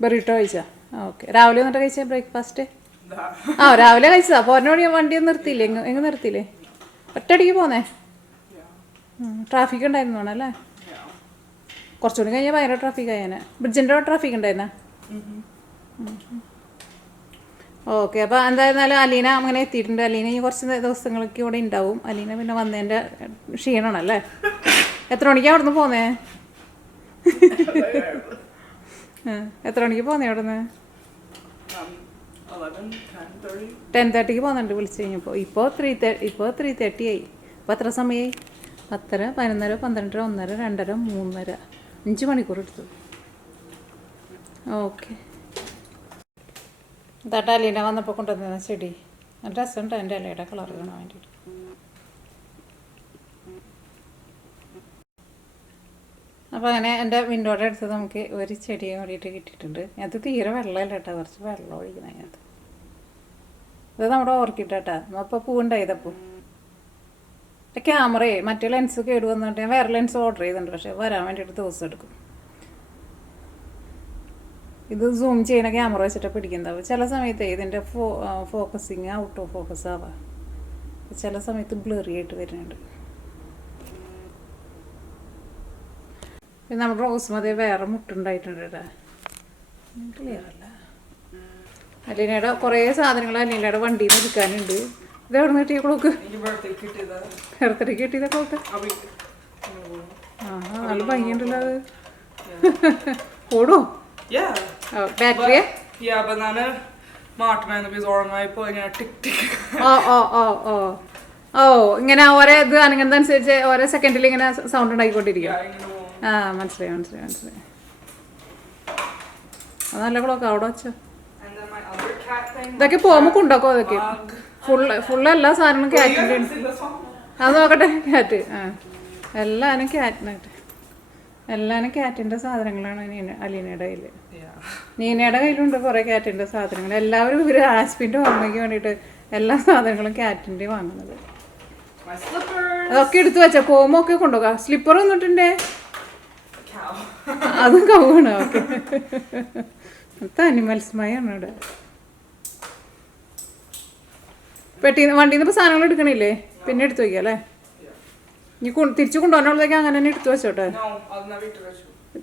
ബെറിട്ടോ കഴിച്ചാ? ഓക്കെ. രാവിലെ വന്നിട്ട് കഴിച്ചാ ബ്രേക്ക്ഫാസ്റ്റ്? രാവിലെ കഴിച്ചതാ. അപ്പോൾ ഒരെണ്ണോട് വണ്ടി ഒന്നും നിർത്തിയില്ലേ? എങ്ങ് നിർത്തിയില്ലേ? ഒറ്റയടിക്ക് പോന്നേ? ട്രാഫിക് ഉണ്ടായിരുന്നു അല്ലേ? കുറച്ചുകൂടി കഴിഞ്ഞാൽ ഭയങ്കര ട്രാഫിക് ആയേനെ. ബ്രിഡ്ജിൻ്റെ ട്രാഫിക് ഉണ്ടായിരുന്നേ? ഓക്കെ. അപ്പോൾ എന്തായിരുന്നാലും അലീന അങ്ങനെ എത്തിയിട്ടുണ്ട്. അലീന ഈ കുറച്ച് ദിവസങ്ങൾക്ക് ഇവിടെ ഉണ്ടാവും. അലീന പിന്നെ വന്നതിൻ്റെ ക്ഷീണമാണല്ലേ? എത്ര മണിക്കാണ് അവിടെ നിന്ന് പോന്നേ? എത്ര മണിക്ക് പോന്നേ അവിടെ നിന്ന്? 10:30 പോകുന്നുണ്ട് വിളിച്ചു കഴിഞ്ഞപ്പോൾ. ഇപ്പോൾ 3:30 ആയി. ഇപ്പോൾ എത്ര സമയമായി? 10, 11, 12, 1:30, 2:30, 3:30. 5 മണിക്കൂർ എടുത്തു. ഓക്കെ. ഇതാട്ട അലീന വന്നപ്പോൾ കൊണ്ടുവന്ന ചെടി. നല്ല രസമുണ്ട് അതിൻ്റെ ഇലയുടെ കളർ കാണാൻ വേണ്ടിയിട്ട്. അപ്പോൾ അങ്ങനെ എൻ്റെ വിൻഡോയുടെ അടുത്ത് നമുക്ക് ഒരു ചെടിയെ കൂടിയിട്ട് കിട്ടിയിട്ടുണ്ട്. അത് തീരെ വെള്ളമല്ല കേട്ടോ. കുറച്ച് വെള്ളം ഒഴിക്കണം അതിനകത്ത്. ഇത് നമ്മുടെ ഓർക്കിഡ് കേട്ടോ. അപ്പോൾ പൂവുണ്ടായതപ്പോൾ ക്യാമറയെ മറ്റേ ലെൻസ് കേട് വന്നിട്ട് ഞാൻ വേറെ ലെൻസ് ഓർഡർ ചെയ്തിട്ടുണ്ട്. പക്ഷേ വരാൻ വേണ്ടിയിട്ട് ദിവസം എടുക്കും. ഇത് സൂം ചെയ്യുന്ന ക്യാമറ വെച്ചിട്ട് പിടിക്കുന്നത്. ചില സമയത്ത് ഇതിൻ്റെ ഫോക്കസിങ് ഔട്ട് ഓഫ് ഫോക്കസ് ആവാം. ചില സമയത്ത് ബ്ലറി ആയിട്ട് വരുന്നുണ്ട്. പിന്നെ നമ്മുടെ റോസ് മതി വേറെ മുട്ടുണ്ടായിട്ടുണ്ട് കേട്ടോ. ക്ലിയർ അല്ല. അലീനയുടെ കുറേ സാധനങ്ങൾ അലീനയുടെ വണ്ടിയിൽ നിന്ന് എടുക്കാനുണ്ട്. ഇത് എവിടെ നിന്ന് കിട്ടിയ ക്ലോക്ക്? ബർത്ത്ഡേ കിട്ടിയതാ ക്ലോക്ക്? നല്ല ഭംഗിയുണ്ടല്ലോ അത്. ഓടോ? ബാറ്ററിയാ? ഇങ്ങനെ ഓരോ ഇത് അനങ്ങുന്നതനുസരിച്ച് ഓരോ സെക്കൻഡിൽ ഇങ്ങനെ സൗണ്ട് ഉണ്ടാക്കിക്കൊണ്ടിരിക്കും. മനസ്സിലായി. അത് നല്ല ക്ലോക്ക്. അവിടെ വെച്ചോ. ഇതൊക്കെ പോകുമ്പോൾ കൊണ്ടാക്കോ? അതൊക്കെ ഫുള്ള് എല്ലാ സാധനങ്ങളും ക്യാറ്റിൻ്റെ ഉണ്ട്. അത് നോക്കട്ടെ. ക്യാറ്റ് എല്ലാവരും ക്യാറ്റിനായിട്ട് എല്ലാനും കാറ്റിൻ്റെ സാധനങ്ങളാണ് അലീനയുടെ കയ്യിൽ. നീനയുടെ കയ്യിലുണ്ട് കുറേ കാറ്റിൻ്റെ സാധനങ്ങൾ. എല്ലാവരും ഇവർ ആസ്പിൻ്റെ ഓർമ്മയ്ക്ക് വേണ്ടിയിട്ട് എല്ലാ സാധനങ്ങളും കാറ്റിൻ്റെ വാങ്ങുന്നത്. അതൊക്കെ എടുത്തു വെച്ചാൽ കോമൊക്കെ കൊണ്ടുപോകാം. സ്ലിപ്പർ വന്നിട്ടുണ്ടേ, അതും കവുകയാണ്. ഓക്കെ, അനിമൽസ്മയാണ് ഇവിടെ. വണ്ടിയിൽ നിന്ന് ഇപ്പോൾ സാധനങ്ങൾ എടുക്കണില്ലേ, പിന്നെ എടുത്തു വയ്ക്കാം അല്ലേ? ഇനി തിരിച്ചു കൊണ്ടുപോകാനുള്ളതൊക്കെ അങ്ങനെ തന്നെ എടുത്തു വെച്ചോട്ടെ.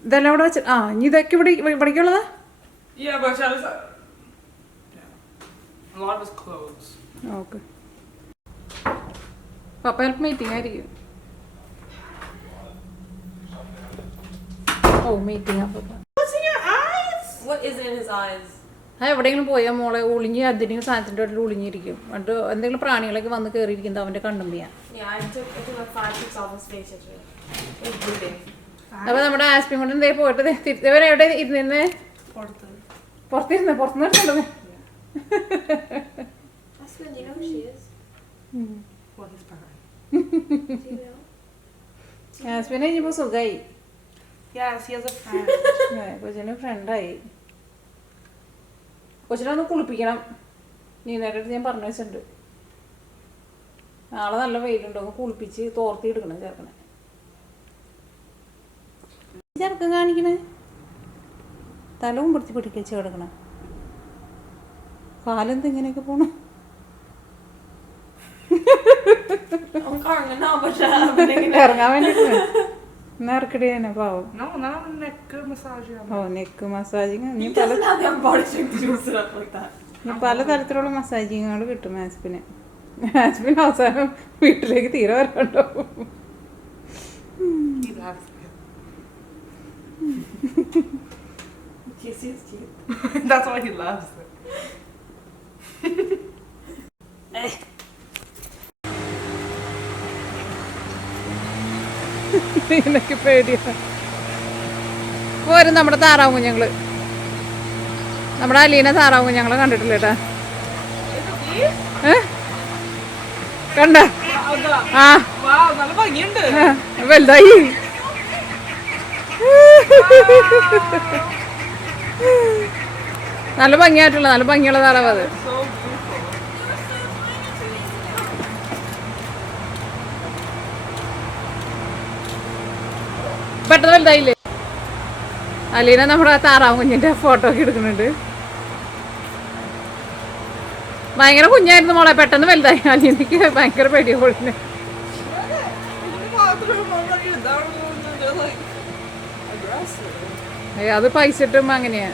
ഇതെല്ലാം ഇവിടെ വെച്ച ഇനി ഇതൊക്കെ ഇവിടേക്കുള്ളതാ? ഓക്കെ, പപ്പ ചിലപ്പോൾ മീറ്റിംഗ് ആയിരിക്കും. ഓ, മീറ്റിംഗ് അപ്പൊ എവിടെയെങ്കിലും പോയാൽ മോളെ ഒളിഞ്ഞ് എന്തെങ്കിലും സാധനത്തിൻ്റെ ഉള്ളിൽ ഒളിഞ്ഞിരിക്കും. എന്നിട്ട് എന്തെങ്കിലും പ്രാണികളൊക്കെ വന്ന് കയറിയിരിക്കുന്നത് അവൻ്റെ കണ്ണുമ്പിയാ. അപ്പൊ നമ്മുടെ ആസ്പിൻ കൊണ്ട് എന്തേ പോയിട്ട് തിരിച്ചവരെ എവിടെ ഇരുന്നേ? പുറത്തിരുന്ന് പുറത്തുനിന്ന് ആസ്പിനെ കഴിഞ്ഞപ്പോ സുഖായി. കൊച്ചിന് ഫ്രണ്ടായി. കൊച്ചിനെ ഒന്ന് കുളിപ്പിക്കണം. നീനേടെ അടുത്ത് ഞാൻ പറഞ്ഞു വെച്ചിട്ടുണ്ട്. നാളെ നല്ല വെയിലുണ്ടോ, കുളിപ്പിച്ച് തോർത്തി എടുക്കണം ചേർക്കണേ. ചെറുക്കം കാണിക്കണേ, തല മുമ്പടുത്തി പിടിക്കച്ച് കിടക്കണ. കാലെന്ത് ഇങ്ങനെയൊക്കെ പോണു? ഇറങ്ങാൻ വേണ്ടിട്ട് നേർക്കടി തന്നെ പാവം. ഓ, നെക്ക് മസാജിങ്. ഇനി പല തരത്തിലുള്ള മസാജിങ്ങുകൾ കിട്ടും ആസ്പിന്. ആസ്പിൻ അവസാനം വീട്ടിലേക്ക് തീരെ വരണ്ടാവും. That's why he loves it. എനിക്ക് പേടിയാ. പോരും നമ്മുടെ താറാവ് കുഞ്ഞുങ്ങള്. നമ്മുടെ അലീന താറാവ് കുഞ്ഞുങ്ങളെ കണ്ടിട്ടില്ല കേട്ടാ. കണ്ട ആ വലുതായി. നല്ല ഭംഗിയായിട്ടുള്ള നല്ല ഭംഗിയുള്ള താറാവ് അത്. പെട്ടെന്ന് വലുതായില്ലേ? അലീന നമ്മുടെ താറാവ് കുഞ്ഞിന്റെ ഫോട്ടോ ഒക്കെ എടുക്കുന്നുണ്ട്. ഭയങ്കര കുഞ്ഞായിരുന്നു മോളെ, പെട്ടെന്ന് വലുതായി. അലീനക്ക് ഭയങ്കര പേടിയ പോളിന്. അത് പൈസ ഇട്ടുമ്പോ അങ്ങനെയാ.